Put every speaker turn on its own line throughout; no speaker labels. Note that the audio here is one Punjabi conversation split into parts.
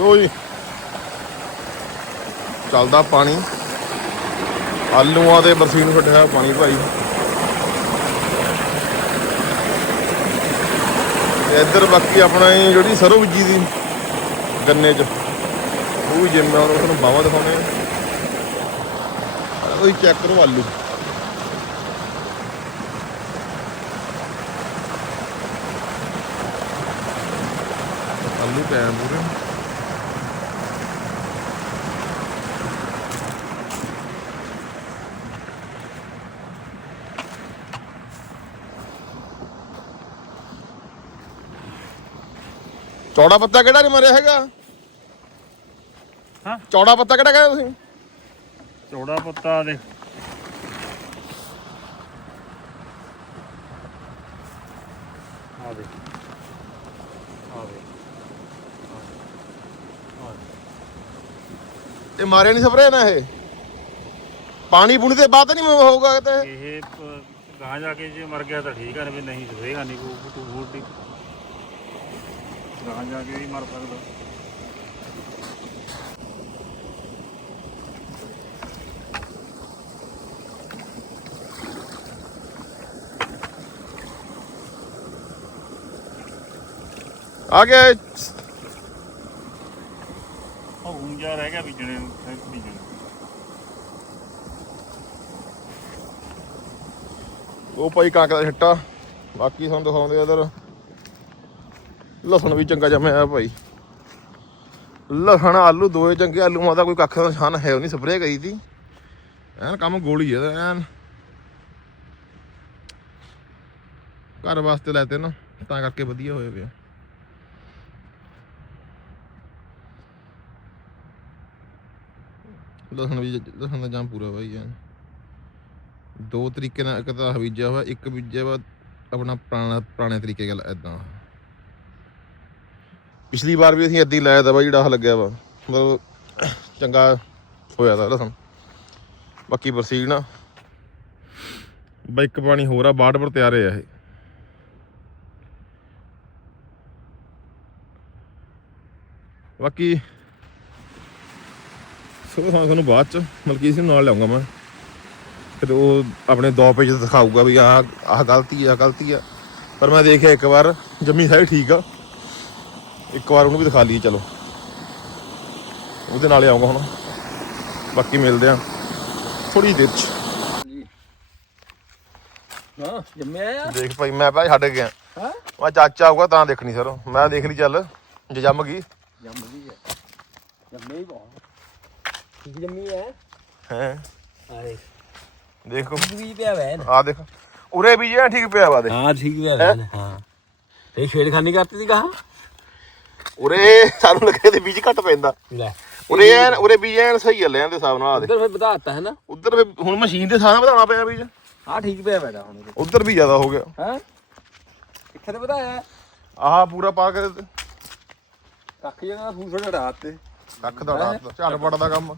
ਲੋ ਜੀ। ਚੱਲਦਾ ਪਾਣੀ। ਆਲੂਆਂ ਦੇ ਬਰਸੀਨ ਛੱਡਿਆ ਪਾਣੀ ਭਾਈ। ਇੱਧਰ ਬਾਕੀ ਆਪਣਾ ਇਹ ਜਿਹੜੀ ਸਰੋਂ ਬੀਜੀ ਦੀ ਗੰਨੇ 'ਚ। ਉਹ ਵੀ ਜਿੰਮੇ ਆ ਤੁਹਾਨੂੰ ਬਾਵਾ ਦਿਖਾਉਣੇ ਆ। ਉਹ ਚੈੱਕ ਕਰੋ ਆਲੂ ਆਲੂ ਪੈ ਪੂਰੇ। ਚੌੜਾ ਪੱਤਾ ਕਿਹੜਾ ਨਹੀਂ ਮਰਿਆ ਹੈਗਾ?
ਹਾਂ?
ਚੌੜਾ ਪੱਤਾ ਕਿਹੜਾ ਕਹਿੰਦੇ ਤੁਸੀਂ?
ਚੌੜਾ ਪੱਤਾ ਦੇ। ਆ ਦੇ ਆ ਦੇ
ਇਹ ਮਾਰਿਆ ਨਹੀਂ ਸਪਰੇ ਨਾ ਇਹ। ਪਾਣੀ ਪੂਣੀ ਤੇ ਬਾਅਦ ਨਹੀਂ ਹੋਊਗਾ ਕਿਤੇ?
ਇਹ ਪ- ਗਾਂ ਜਾ ਕੇ ਜੇ ਮਰ ਗਿਆ ਤਾਂ ਠੀਕ ਆ ਨਹੀਂ ਨਹੀਂ ਸਵੇਗਾ ਨਹੀਂ ਕੋ ਟੂ ਬੂਟ ਦੀ ਗਾਂ ਜਾ ਕੇ ਵੀ ਮਰ ਸਕਦਾ।
ਆ ਗਿਆ।
ਉਹ ਉਂਜਾ ਰਹਿ ਗਿਆ ਬੀਜਣੇ ਨੂੰ ਫਿਰ ਬੀਜਣੇ
ਉਹ ਭਾਈ ਕਾਂਕ ਦਾ ਛੱਟਾ ਬਾਕੀ ਤੁਹਾਨੂੰ ਦਿਖਾਉਂਦੇ ਇਧਰ। ਲਸਣ ਵੀ ਚੰਗਾ ਜੰਮਿਆ ਭਾਈ। ਲਸਣ, ਆਲੂ, ਦੋਏ ਚੰਗੇ ਆਲੂ ਮਾਦਾ ਕੋਈ ਕੱਖ ਦਾ ਨਿਸ਼ਾਨ ਹੈ ਨਹੀਂ, ਸਪਰੇਅ ਕਰੀ ਤੀ ਐਨ ਕੰਮ ਗੋਲੀ ਹੈ ਐਨ। ਘਰ ਵਾਸਤੇ ਲੈਤੇ ਨਾ ਤਾਂ ਕਰਕੇ ਵਧੀਆ ਹੋਏ ਪਿਆ। ਲਸਣ ਵੀ, ਲਸਣ ਦਾ ਜਾਮ ਪੂਰਾ ਭਾਈ ਐਨ। ਦੋ ਤਰੀਕੇ ਨਾਲ ਇੱਕ ਤਾਂ ਬੀਜਿਆ ਹੋਇਆ ਇੱਕ ਬੀਜਿਆ ਵਾ, ਆਪਣਾ ਪੁਰਾਣਾ, ਪੁਰਾਣੇ ਤਰੀਕੇ ਗੱਲ ਐਦਾਂ ਪਿਛਲੀ ਵਾਰ ਵੀ ਅਸੀਂ ਏਦਾਂ ਹੀ ਲਾਇਆ ਤਾ ਵਾ ਜਿਹੜਾ ਆਹ ਲੱਗਿਆ ਵਾ। ਮਤਲਬ ਚੰਗਾ ਹੋਇਆ ਦਾ ਲਸਣ। ਬਾਕੀ ਬਰਸੀਨ ਨਾ। ਬਈ ਇੱਕ ਪਾਣੀ ਹੋਰ ਆ ਬਾੜ ਪਰ ਤਿਆਰ ਹੈ ਇਹ। ਬਾਕੀ ਸੋ ਤੁਹਾਨੂੰ ਬਾਅਦ ਚ ਮਲਕੀ ਸਿੰਘ ਨਾਲ ਲਿਆਉਂਗਾ ਮੈਂ। ਫਿਰ ਉਹ ਆਪਣੇ ਦੋ ਪੇਜ ਦਿਖਾਊਗਾ ਵੀ ਆਹ ਆਹ ਗਲਤੀ ਆ ਗਲਤੀ ਆ। ਪਰ ਮੈਂ ਦੇਖਿਆ ਇੱਕ ਵਾਰ ਜੰਮੀ ਸਾਰੀ ਠੀਕ ਆ। ਇੱਕ ਵਾਰ ਉਹਨੂੰ ਵੀ ਦਿਖਾ ਲਈਏ ਚਲੋ। ਉਹਦੇ ਨਾਲ ਹੀ ਆਉਂਗਾ ਹੁਣ। ਬਾਕੀ ਮਿਲਦੇ ਆ ਥੋੜੀ ਦੇਰ ਚ।
ਹਾਂ ਜੰਮਿਆ ਆ?
ਦੇਖ ਭਾਈ ਮੈਂ ਭਾਈ ਛੱਡ ਗਿਆ।
ਹਾਂ?
ਮੈਂ ਚਾਚਾ ਆਊਗਾ ਤਾਂ ਦੇਖਣੀ ਸਰ। ਮੈਂ ਦੇਖ ਲਈ ਚੱਲ ਜੇ ਜੰਮ ਗਈ।
ਜੰਮ ਗਈ ਹੈ ਜੰਮੇ ਹੀ ਬਹੁਤ ਠੀਕ ਜੰਮੀ ਹੈ
ਹੈ?
ਆਏ।
ਦੇਖੋ।
ਵੀ ਪਿਆ ਵੈਨ।
ਆ ਦੇਖ। ਉਰੇ ਵੀ ਜੇ ਠੀਕ ਪਿਆ ਵਾ ਦੇ
ਹਾਂ ਠੀਕ ਪਿਆ ਵੈਨ ਹਾਂ? ਤੇ ਛੇੜਖਾਨੀ ਕਰਤੀ ਸੀ ਕਹਾ
ਉਰੇ ਸਾਨੂੰ ਲੱਗੇ ਤੇ ਬੀਜ ਘੱਟ ਪੈਂਦਾ।
ਲੈ।
ਉਰੇ ਐਨ ਉਰੇ ਬੀਜ ਐਨ ਸਹੀ ਆ ਲੈਣ ਦੇ ਹਿਸਾਬ ਨਾਲ ਆ ਦੇ
ਉਧਰ ਫਿਰ ਵਧਾਤਾ ਹੈ ਨਾ।
ਉਧਰ ਫਿਰ ਹੁਣ ਮਸ਼ੀਨ ਦੇ ਹਿਸਾਬ ਨਾਲ ਵਧਾਉਣਾ ਪਿਆ ਬੀਜ।
ਹਾਂ ਠੀਕ ਪਿਆ ਵੈਦਾ ਹੁਣ।
ਉਧਰ ਵੀ ਜ਼ਿਆਦਾ ਹੋ ਗਿਆ।
ਹਾਂ? ਕਿੱਥੇ ਤੇ ਵਧਾਇਆ?
ਆਹ ਪੂਰਾ ਪਾ ਕੇ
ਕੱਖ ਜਣਾ ਫੂਸ ਢਾਤ ਤੇ।
ਕੱਖ ਦਾ ਰਾਤ ਝਟਪਟ ਦਾ ਕੰਮ।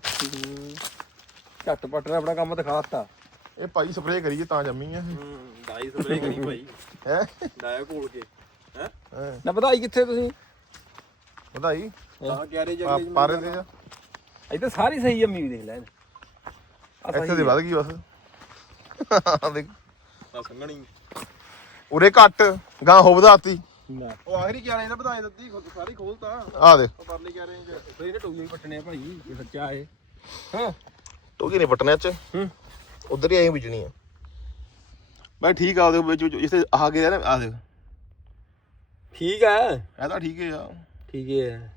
ਝੱਟ ਪੱਟ ਨੇ ਆਪਣਾ ਕੰਮ ਦਿਖਾਤਾ
ਇਹ ਭਾਈ ਸਪਰੇਅ ਕਰੀਏ ਤਾਂ ਜੰਮੀ ਆ
ਹੂੰ ਦਾਈ ਸਪਰੇ ਕਰੀ ਭਾਈ।
ਹੈ?
ਡਾਇਆ ਕੋਲ ਕੇ। ਹੈ? ਨਾ ਵਧਾਈ ਕਿੱਥੇ ਤੁਸੀਂ?
ਵਧਾਈ।
ਹਾਂ। ਗੈਰੇਜ
ਆ ਪਾਰੇ ਦੇ? ਆ
ਇੱਥੇ ਸਾਰੀ ਸਹੀ ਜੰਮੀ ਵੀ ਦੇਖ ਲੈ ਆ
ਇੱਥੇ ਦੇ ਵੱਧ ਗਈ ਬਸ। ਦੇਖ। ਆ ਸੰਗਣੀ ਉਰੇ ਘੱਟ ਗਾਂ ਹੋ ਵਧਾਤੀ।
ਉਹ ਆਖਰੀ ਕਿਆਰੇ ਨੇ ਵਧਾਈ ਦਿੱਤੀ ਖੁਦ ਸਾਰੀ ਖੋਲਤਾ।
ਆ ਦੇ
ਉਹ ਪਰਲੀ ਕਿਆਰੇ ਚ
ਫਿਰ ਇਹਨੇ ਟੋਲੀ ਪੱਟਣੇ ਆ ਭਾਈ ਇਹ ਸੱਚਾ ਏ ਹਾਂ।
ਟੋਗੀ ਨੇ ਪਟਨੇ ਚ
ਹੂੰ।
ਉਧਰ ਹੀ ਐਂ ਬੀਜਣੀ ਆ। ਬਈ ਠੀਕ ਆ ਉਹਦੇ ਵਿੱਚ ਵਿੱਚ ਜਿੱਥੇ ਆ ਗਿਆ ਨਾ ਆ ਦੇਖ।
ਠੀਕ ਹੈ
ਇਹ ਤਾਂ ਠੀਕ ਹੈ ਆ।
ਠੀਕ ਹੈ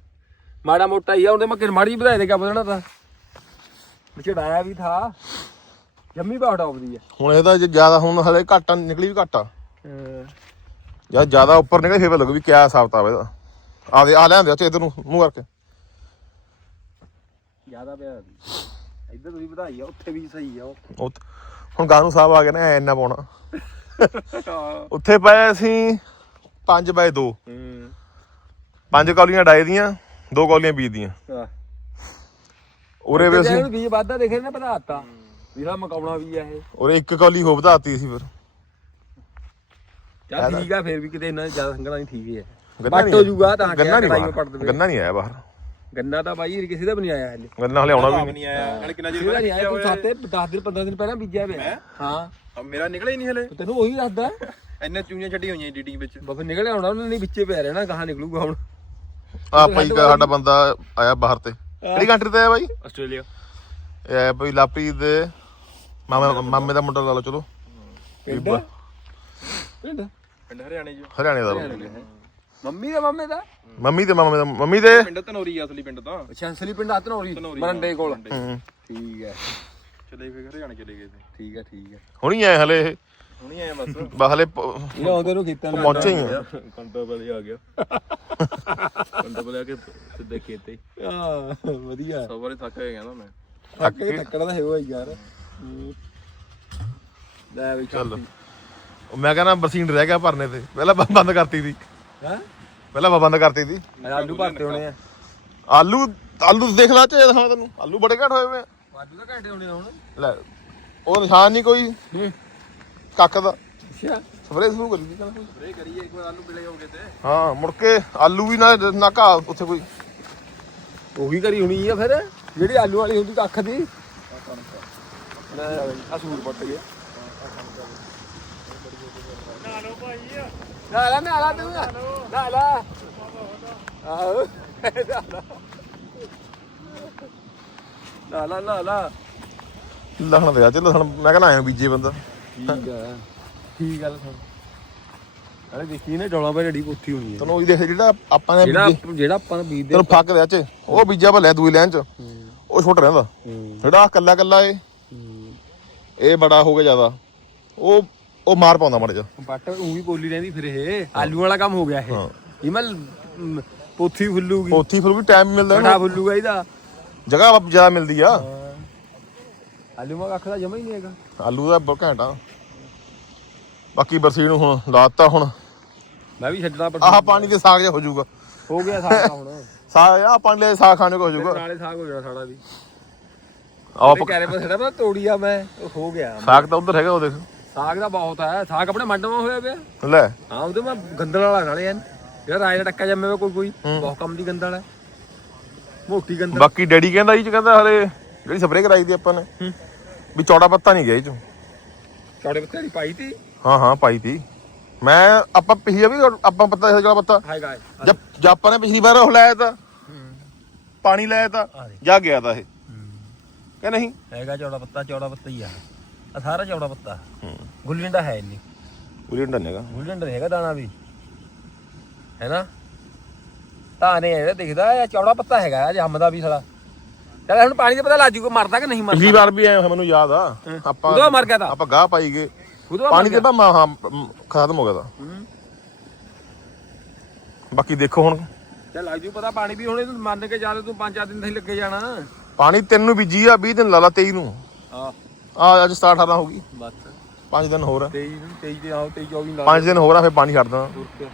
ਮਾੜਾ ਮੋਟਾ ਹੀ ਆ ਉਹਦੇ ਮੈਂ ਮਾੜੀ ਵਧਾਈ ਦੇ ਕਿਆ ਬਦਲਣਾ ਤਾਂ। ਵਿੱਚ ਡਾਇਆ ਵੀ ਥਾ। ਜੰਮੀ ਬਾਟ ਆਉਦੀ ਹੈ
ਹੁਣ ਇਹਦਾ ਜੇ ਜ਼ਿਆਦਾ ਹੁਣ ਹਲੇ ਘੱਟ ਆ, ਨਿਕਲੀ ਵੀ ਘੱਟ ਆ। ਜਦ ਜ਼ਿਆਦਾ ਉੱਪਰ ਨਿਕਲੇ ਫੇਰ ਪਤਾ ਲੱਗੂ ਵੀ ਕਿਆ ਹਿਸਾਬ ਤਾਬ ਇਹਦਾ। ਆ ਦੇ ਆ ਲੈਂਦੇ ਉੱਥੇ ਇਧਰ ਨੂੰ ਮੂੰਹ ਕਰਕੇ।
ਜ਼ਿਆਦਾ ਪਿਆ ਇੱਧਰ ਤੁਸੀਂ ਵਧਾਈ ਆ ਉੱਥੇ ਵੀ ਸਹੀ ਆ ਉਹ।
ਹੁਣ ਗਾਂ ਨੂੰ ਸਾਹਿਬ ਆ ਗਿਆ ਨਾ ਐ ਇੰਨਾ ਪਾਉਣਾ। ਉੱਥੇ ਪਏ ਅਸੀਂ 5 ਬਾਏ 2
ਹੂੰ।
ਪੰਜ ਕੌਲੀਆਂ ਡਾਏ ਦੀਆਂ ਦੋ ਕੌਲੀਆਂ ਬੀਜ ਦੀਆਂ।
ਹਾਂ।
ਉਰੇ ਵੀ ਅਸੀਂ
ਬੀਜ ਵਾਧਾ ਦੇਖੇ ਨਾ ਵਧਾਤਾ ਵੀਰਾ ਮਕਾਉਣਾ ਵੀ ਆ ਇਹ।
ਉਰੇ ਇੱਕ ਕੌਲੀ ਹੋ ਵਧਾਤੀ ਸੀ ਫਿਰ।
ਚੱਲ ਠੀਕ ਆ ਫੇਰ ਵੀ ਕਿਤੇ ਇੰਨਾ ਜ਼ਿਆਦਾ ਸੰਗਣਾ ਨਹੀਂ ਠੀਕ ਹੈ ਹੋ ਜੂਗਾ ਤਾਂ
ਗੰਨਾ ਨਹੀਂ
ਕਿਹਾ
ਗੰਨਾ ਨਹੀਂ ਆਇਆ ਬਾਹਰ।
ਗੰਨਾ ਤਾਂ ਬਾਈ ਕਿਸੇ ਦਾ ਵੀ ਨਹੀਂ ਆਇਆ ਹਲੇ
ਗੰਨਾ ਹਲੇ ਆਉਣਾ ਵੀ ਨਹੀਂ।
ਆਇਆ। ਨਾਲੇ ਕਿੰਨਾ ਚਿਰ
ਨਹੀਂ ਆਇਆ ਤੂੰ ਸਾਤੇ 10 ਦਿਨ 15 ਦਿਨ ਪਹਿਲਾਂ ਬੀਜਿਆ ਪਿਆ ਹਾਂ?
ਆ, ਮੇਰਾ ਨਿਕਲਿਆ ਹੀ ਨਹੀਂ ਹਲੇ।
ਤੈਨੂੰ ਉਹੀ ਦੱਸਦਾ।
ਇੰਨੇ ਚੂਈਆਂ ਛੱਡੀ ਹੋਈਆਂ ਡੀਡੀ ਵਿੱਚ।
ਬਸ ਨਿਕਲਿਆ ਹੋਣਾ ਉਹਨੇ ਨਹੀਂ ਵਿੱਚੇ ਪਿਆ ਰਹਿਣਾ ਗਾਹਾਂ ਨਿਕਲੂਗਾ ਹੁਣ।
ਆ ਭਾਈ ਕਾ ਸਾਡਾ ਬੰਦਾ ਆਇਆ ਬਾਹਰ ਤੇ। ਕਿਹੜੀ ਕੰਟਰੀ ਤੇ ਆਇਆ ਬਾਈ?
ਆਸਟ੍ਰੇਲੀਆ।
ਇਹ ਆਇਆ ਭਾਈ ਲਾਪਰੀ ਦੇ ਮਾਮੇ ਮਾਮੇ ਦਾ ਮੁੰਡਾ ਲਾ ਲਓ ਚਲੋ।
ਪਿੰਡ? ਪਿੰਡ?
ਪਿੰਡ ਹਰਿਆਣੇ ਜੀ
ਹਰਿਆਣੇ ਦਾ।
ਮੰਮੀ ਦਾ ਮਾਮੇ ਦਾ?
ਮੰਮੀ ਤੇ ਮਾਮੇ ਦਾ ਮੰਮੀ ਦੇ?
ਪਿੰਡ ਧਨੌਰੀ ਆ ਅਸਲੀ ਪਿੰਡ ਤਾਂ।
ਸ਼ੈਂਸਲੀ ਪਿੰਡ ਹਤਨੌਰੀ
ਧਨੌਰੀ,
ਮਰੰਡੇ ਕੋਲ।
ਹੂੰ।
ਠੀਕ ਹੈ।
ਚਲੇ ਫੇਰ ਹਰਿਆਣੇ ਚਲੇ ਗਏ ਤੇ।
ਠੀਕ ਹੈ ਠੀਕ ਹੈ।
ਹੁਣੀ ਆਏ ਹਲੇ ਇਹ।
ਹੁਣੀ ਆਏ ਬਸ।
ਬਸ ਹਲੇ ਪ-
ਇਹ ਆਉਂਦੇ ਨੂੰ ਕੀਤਾ ਨਾ।
ਪਹੁੰਚੇ ਹੀ ਆ।
ਕੰਟਾ ਬਲੇ ਆ ਗਿਆ। ਕੰਟਾ ਬਲੇ ਆ ਕੇ ਸਿੱਧੇ ਖੇਤੇ
ਹਾਂ। ਵਧੀਆ।
ਸਭ ਵਾਰੇ ਥੱਕ ਗਿਆ ਨਾ ਮੈਂ।
ਥੱਕ ਕੇ ਥੱਕੜਾ ਤਾਂ ਹੈਗਾ ਹੀ ਯਾਰ। ਹੂੰ। ਲੈ ਵੀ
ਚੱਲ। ਉਹ ਮੈਂ ਕਹਿੰਦਾ ਬਰਸੀਨ ਰਹਿ ਗਿਆ ਭਰਨੇ ਤੇ। ਪਹਿਲਾਂ ਬ- ਬੰਦ ਕਰਤੀ ਸੀ।
ਹੈ?
ਪਹਿਲਾਂ ਬ- ਬੰਦ ਕਰਤੀ ਸੀ।
ਆਲੂ ਭਰਤੇ ਹੋਣੇ ਆ।
ਆਲੂ ਆਲੂ ਦੇਖ ਲਾ ਚੇ ਦਿਖਾ ਤੈਨੂੰ। ਆਲੂ ਬੜੇ ਘੱਟ ਹੋਏ ਵੇ ਆ।
ਆਲੂ ਤਾਂ ਘਾਟੇ ਹੋਣੇ ਆ ਹੁਣ।
ਲੈ ਉਹ ਨਿਸ਼ਾਨ ਨਹੀਂ ਕੋਈ। ਕੱਖ ਦਾ।
ਅੱਛਾ।
ਸਪਰੇ ਸ਼ੁਰੂ ਕਰੀ ਦੀ ਕਹਿੰਦਾ। ਕੋਈ
ਸਪਰੇ ਕਰੀਏ ਇੱਕ ਵਾਰ ਆਲੂ ਬਿਲੇ ਹੋ ਗਏ ਤੇ।
ਹਾਂ ਮੁੜ ਕੇ ਆਲੂ ਵੀ ਨਾ ਨਾ ਘਾਹ ਉੱਥੇ ਕੋਈ।
ਉਹੀ ਕਰੀ ਹੋਣੀ ਆ ਫਿਰ। ਜਿਹੜੀ ਆਲੂ ਵਾਲੀ ਹੁੰਦੀ ਕੱਖ ਦੀ। ਲੈ ਆ ਸੂਰ ਪੱਟ ਗਿਆ। ਨਾ ਲਾ ਨਾ ਲਾ ਤੂੰ। ਨਾ ਨਾ ਲਾ। ਆਹੋ। ਨਾ ਲਾ ਨਾ ਲਾ।
ਲਹਣ ਦੇ ਆ ਚ ਲਹਣ ਮੈਂ ਕਹਿੰਦਾ ਆਇਆ ਬੀਜੇ ਬੰਦਾ।
ਠੀਕ ਆ। ਠੀਕ ਗੱਲ ਸੁਣ ਅਰੇ ਦੇਖੀ ਨੇ ਡੋਲਾ ਪੈ ਢੀ ਪੁੱਠੀ ਹੋਣੀ ਹੈ
ਤੈਨੂੰ ਉਹੀ ਦੇਖ ਜਿਹੜਾ ਆਪਾਂ ਨੇ
ਜਿਹੜਾ
ਬੀਜੇ
ਜਿਹੜਾ ਆਪਾਂ ਨੂੰ ਬੀਜਦੇ
ਤੈਨੂੰ ਫੱਕ ਦੇ ਆ ਚ। ਉਹ ਬੀਜਾ ਭਲਿਆ ਦੂਈ ਲੈਣ ਚ। ਉਹ ਛੋਟ ਰਹਿੰਦਾ।
ਹੂੰ।
ਜਿਹੜਾ ਕੱਲਾ ਕੱਲਾ ਏ। ਇਹ ਬੜਾ ਹੋ ਗਿਆ ਜ਼ਿਆਦਾ। ਉਹ ਉਹ ਮਾਰ ਪਾਉਂਦਾ ਮੜ ਜਾ
ਬੱਟ ਉਹ ਵੀ ਬੋਲੀ ਰਹਿੰਦੀ ਫਿਰ ਇਹ। ਆਲੂ ਵਾਲਾ ਕੰਮ ਹੋ ਗਿਆ ਇਹ।
ਹਾਂ।
ਇਹ ਮੈਂ ਪੋਥੀ ਫੁੱਲੂਗੀ
ਉੱਥੀ ਫਿਰ ਵੀ ਟਾਈਮ ਮਿਲਦਾ
ਬੜਾ
ਇਹਨੂੰ।
ਫੁੱਲੂਗਾ ਇਹਦਾ।
ਜਗ੍ਹਾ ਜ਼ਿਆਦਾ ਮਿਲਦੀ ਆ।
ਆਲੂ ਮਾ ਕੱਖ ਦਾ ਜਮਾ ਹੀ ਨਹੀਂ ਹੈਗਾ।
ਆਲੂ ਦਾ ਬਹੁਤ ਘੈਂਟ ਆ। ਬਾਕੀ ਬਰਸੀ ਨੂੰ ਹੁਣ ਲਾਤਾ ਹੁਣ।
ਮੈਂ ਵੀ ਛੱਡਣਾ ਪਰ
ਆਹ ਪਾਣੀ ਦੇ ਸਾਗ ਜਿਹਾ ਹੋ ਜਾਊਗਾ।
ਹੋ ਗਿਆ ਸਾਗ ਹੁਣ।
ਸਾਗ ਆ ਪਾਣੀ ਦੇ ਸਾਗ ਖਾਣੇ ਕੋ ਹੋ ਜਾਊਗਾ।
ਨਾਲੇ ਸਾਗ ਹੋ ਜਾਣਾ ਸਾਡਾ ਵੀ।
ਆਹ
ਤੇ ਕਹਿ ਰਹੇ ਛੱਡਾ ਮੈਂ ਤੋੜੀਆ ਮੈਂ ਉਹ ਹੋ ਗਿਆ।
ਸਾਗ ਤਾਂ ਉਧਰ ਹੈਗਾ ਉਹ ਦੇਖ।
ਸਾਗ ਦਾ ਬਹੁਤ ਹੈ ਸਾਗ ਆਪਣੇ ਮੰਡਵਾ ਹੋਇਆ ਪਿਆ।
ਲੈ।
ਹਾਂ ਉਹਦੇ ਮੈਂ ਗੰਦਲ ਵਾਲਾ ਨਾਲੇ ਯਾਰ ਯਾਰ ਰਾਜ ਦਾ ਟੱਕਾ ਜੰਮੇ ਵੇ ਕੋਈ ਕੋਈ ਬਹੁਤ ਕੰਮ ਦੀ ਗੰਦਲ ਹੈ ਮੋਟੀ ਗੰਦਲ।
ਬਾਕੀ ਡੈਡੀ ਕਹਿੰਦਾ ਇਹ ਚ ਕਹਿੰਦਾ ਹਲੇ ਜਿਹੜੀ ਸਪਰੇਅ ਕਰਾਈ ਦੀ ਆਪਾਂ ਨੇ। ਵੀ ਚੌੜਾ ਪੱਤਾ ਨਹੀਂ ਗਿਆ ਇਹ ਚ।
ਚੌੜੇ ਪੱਤੇ ਦੀ ਪਾਈ ਤੀ?
ਹਾਂ ਹਾਂ ਪਾਈ ਤੀ। ਮੈਂ ਆਪਾਂ ਪਿਛਲੀ ਵੀ ਆਪਾਂ ਪੱਤਾ ਇਹ ਜਿਹੜਾ ਪੱਤਾ।
ਹਾਈ ਗਾਇ
ਜਦ ਜਦ ਆਪਾਂ ਨੇ ਪਿਛਲੀ ਵਾਰ ਉਹ ਲਾਇਆ ਤਾਂ ਪਾਣੀ ਲਾਇਆ ਤਾਂ ਜਾ ਗਿਆ ਤਾਂ ਇਹ। ਕਿ ਨਹੀਂ?
ਹੈਗਾ ਚੌੜਾ ਪੱਤਾ ਚੌੜਾ ਪੱਤਾ ਹੀ ਆ। ਆ ਸਾਰਾ ਚੌੜਾ ਪੱਤਾ। ਗੁੱਲੀ ਡੰਡਾ ਹੈ ਨਹੀਂ।
ਪੂਰੀ ਡੰਨ ਹੈਗਾ।
ਗੁੱਲੀ ਡੰਡਾ ਹੈਗਾ ਦਾਣਾ ਵੀ। ਹੈ ਨਾ ਤਾਂ ਨੇ ਇਹਦਾ ਦਿਖਦਾ ਇਹ ਚੌੜਾ ਪੱਤਾ ਹੈਗਾ ਅੱਜ ਹੰਮ ਦਾ ਵੀ ਸਾਲਾ। ਚੱਲ ਹੁਣ ਪਾਣੀ ਦਾ ਪਤਾ ਲੱਗ ਜੂਗਾ ਮਰਦਾ ਕਿ ਨਹੀਂ
ਪਿਛਲੀ
ਮਰਦਾ
ਵਾਰ ਵੀ ਆਇਆ ਹੋਇਆ ਮੈਨੂੰ ਯਾਦ ਆ। ਆਪਾਂ
ਉਦੋਂ ਮਰ ਗਿਆ ਤਾਂ।
ਆਪਾਂ ਗਾਹ ਪਾਈ ਗਏ।
ਉਦੋਂ
ਪਾਣੀ ਤੇ ਹਾਂ ਮ, ਖਤਮ ਹੋ ਗਿਆ ਤਾਂ। ਬਾਕੀ ਦੇਖੋ ਹੁਣ।
ਚੱਲ ਲੱਗ ਜੂ ਪਤਾ ਪਾਣੀ ਵੀ ਹੁਣ ਇਹਨੂੰ ਮੰਨ ਕੇ ਚੱਲ ਤੂੰ 5-4 ਦਿਨ ਤਾਂ ਹੀ ਲੱਗੇ ਜਾਣਾ।
ਪਾਣੀ ਤਿੰਨ ਨੂੰ ਬੀਜੀ ਆ 20 ਦਿਨ ਲਾ ਲਾ 23 ਨੂੰ।
ਹਾਂ
ਆ ਅੱਜ 17 18 ਹੋ ਗਈ।
ਬਸ।
5 ਦਿਨ ਹੋਰ ਆ।
23 ਨੂੰ 23 ਤੇ ਆਓ 23 24 ਲਾ
5 ਦਿਨ ਹੋਰ ਆ ਫਿਰ ਪਾਣੀ ਛੱਡ ਦੇਣਾ।
ਤੁਰ ਕੇ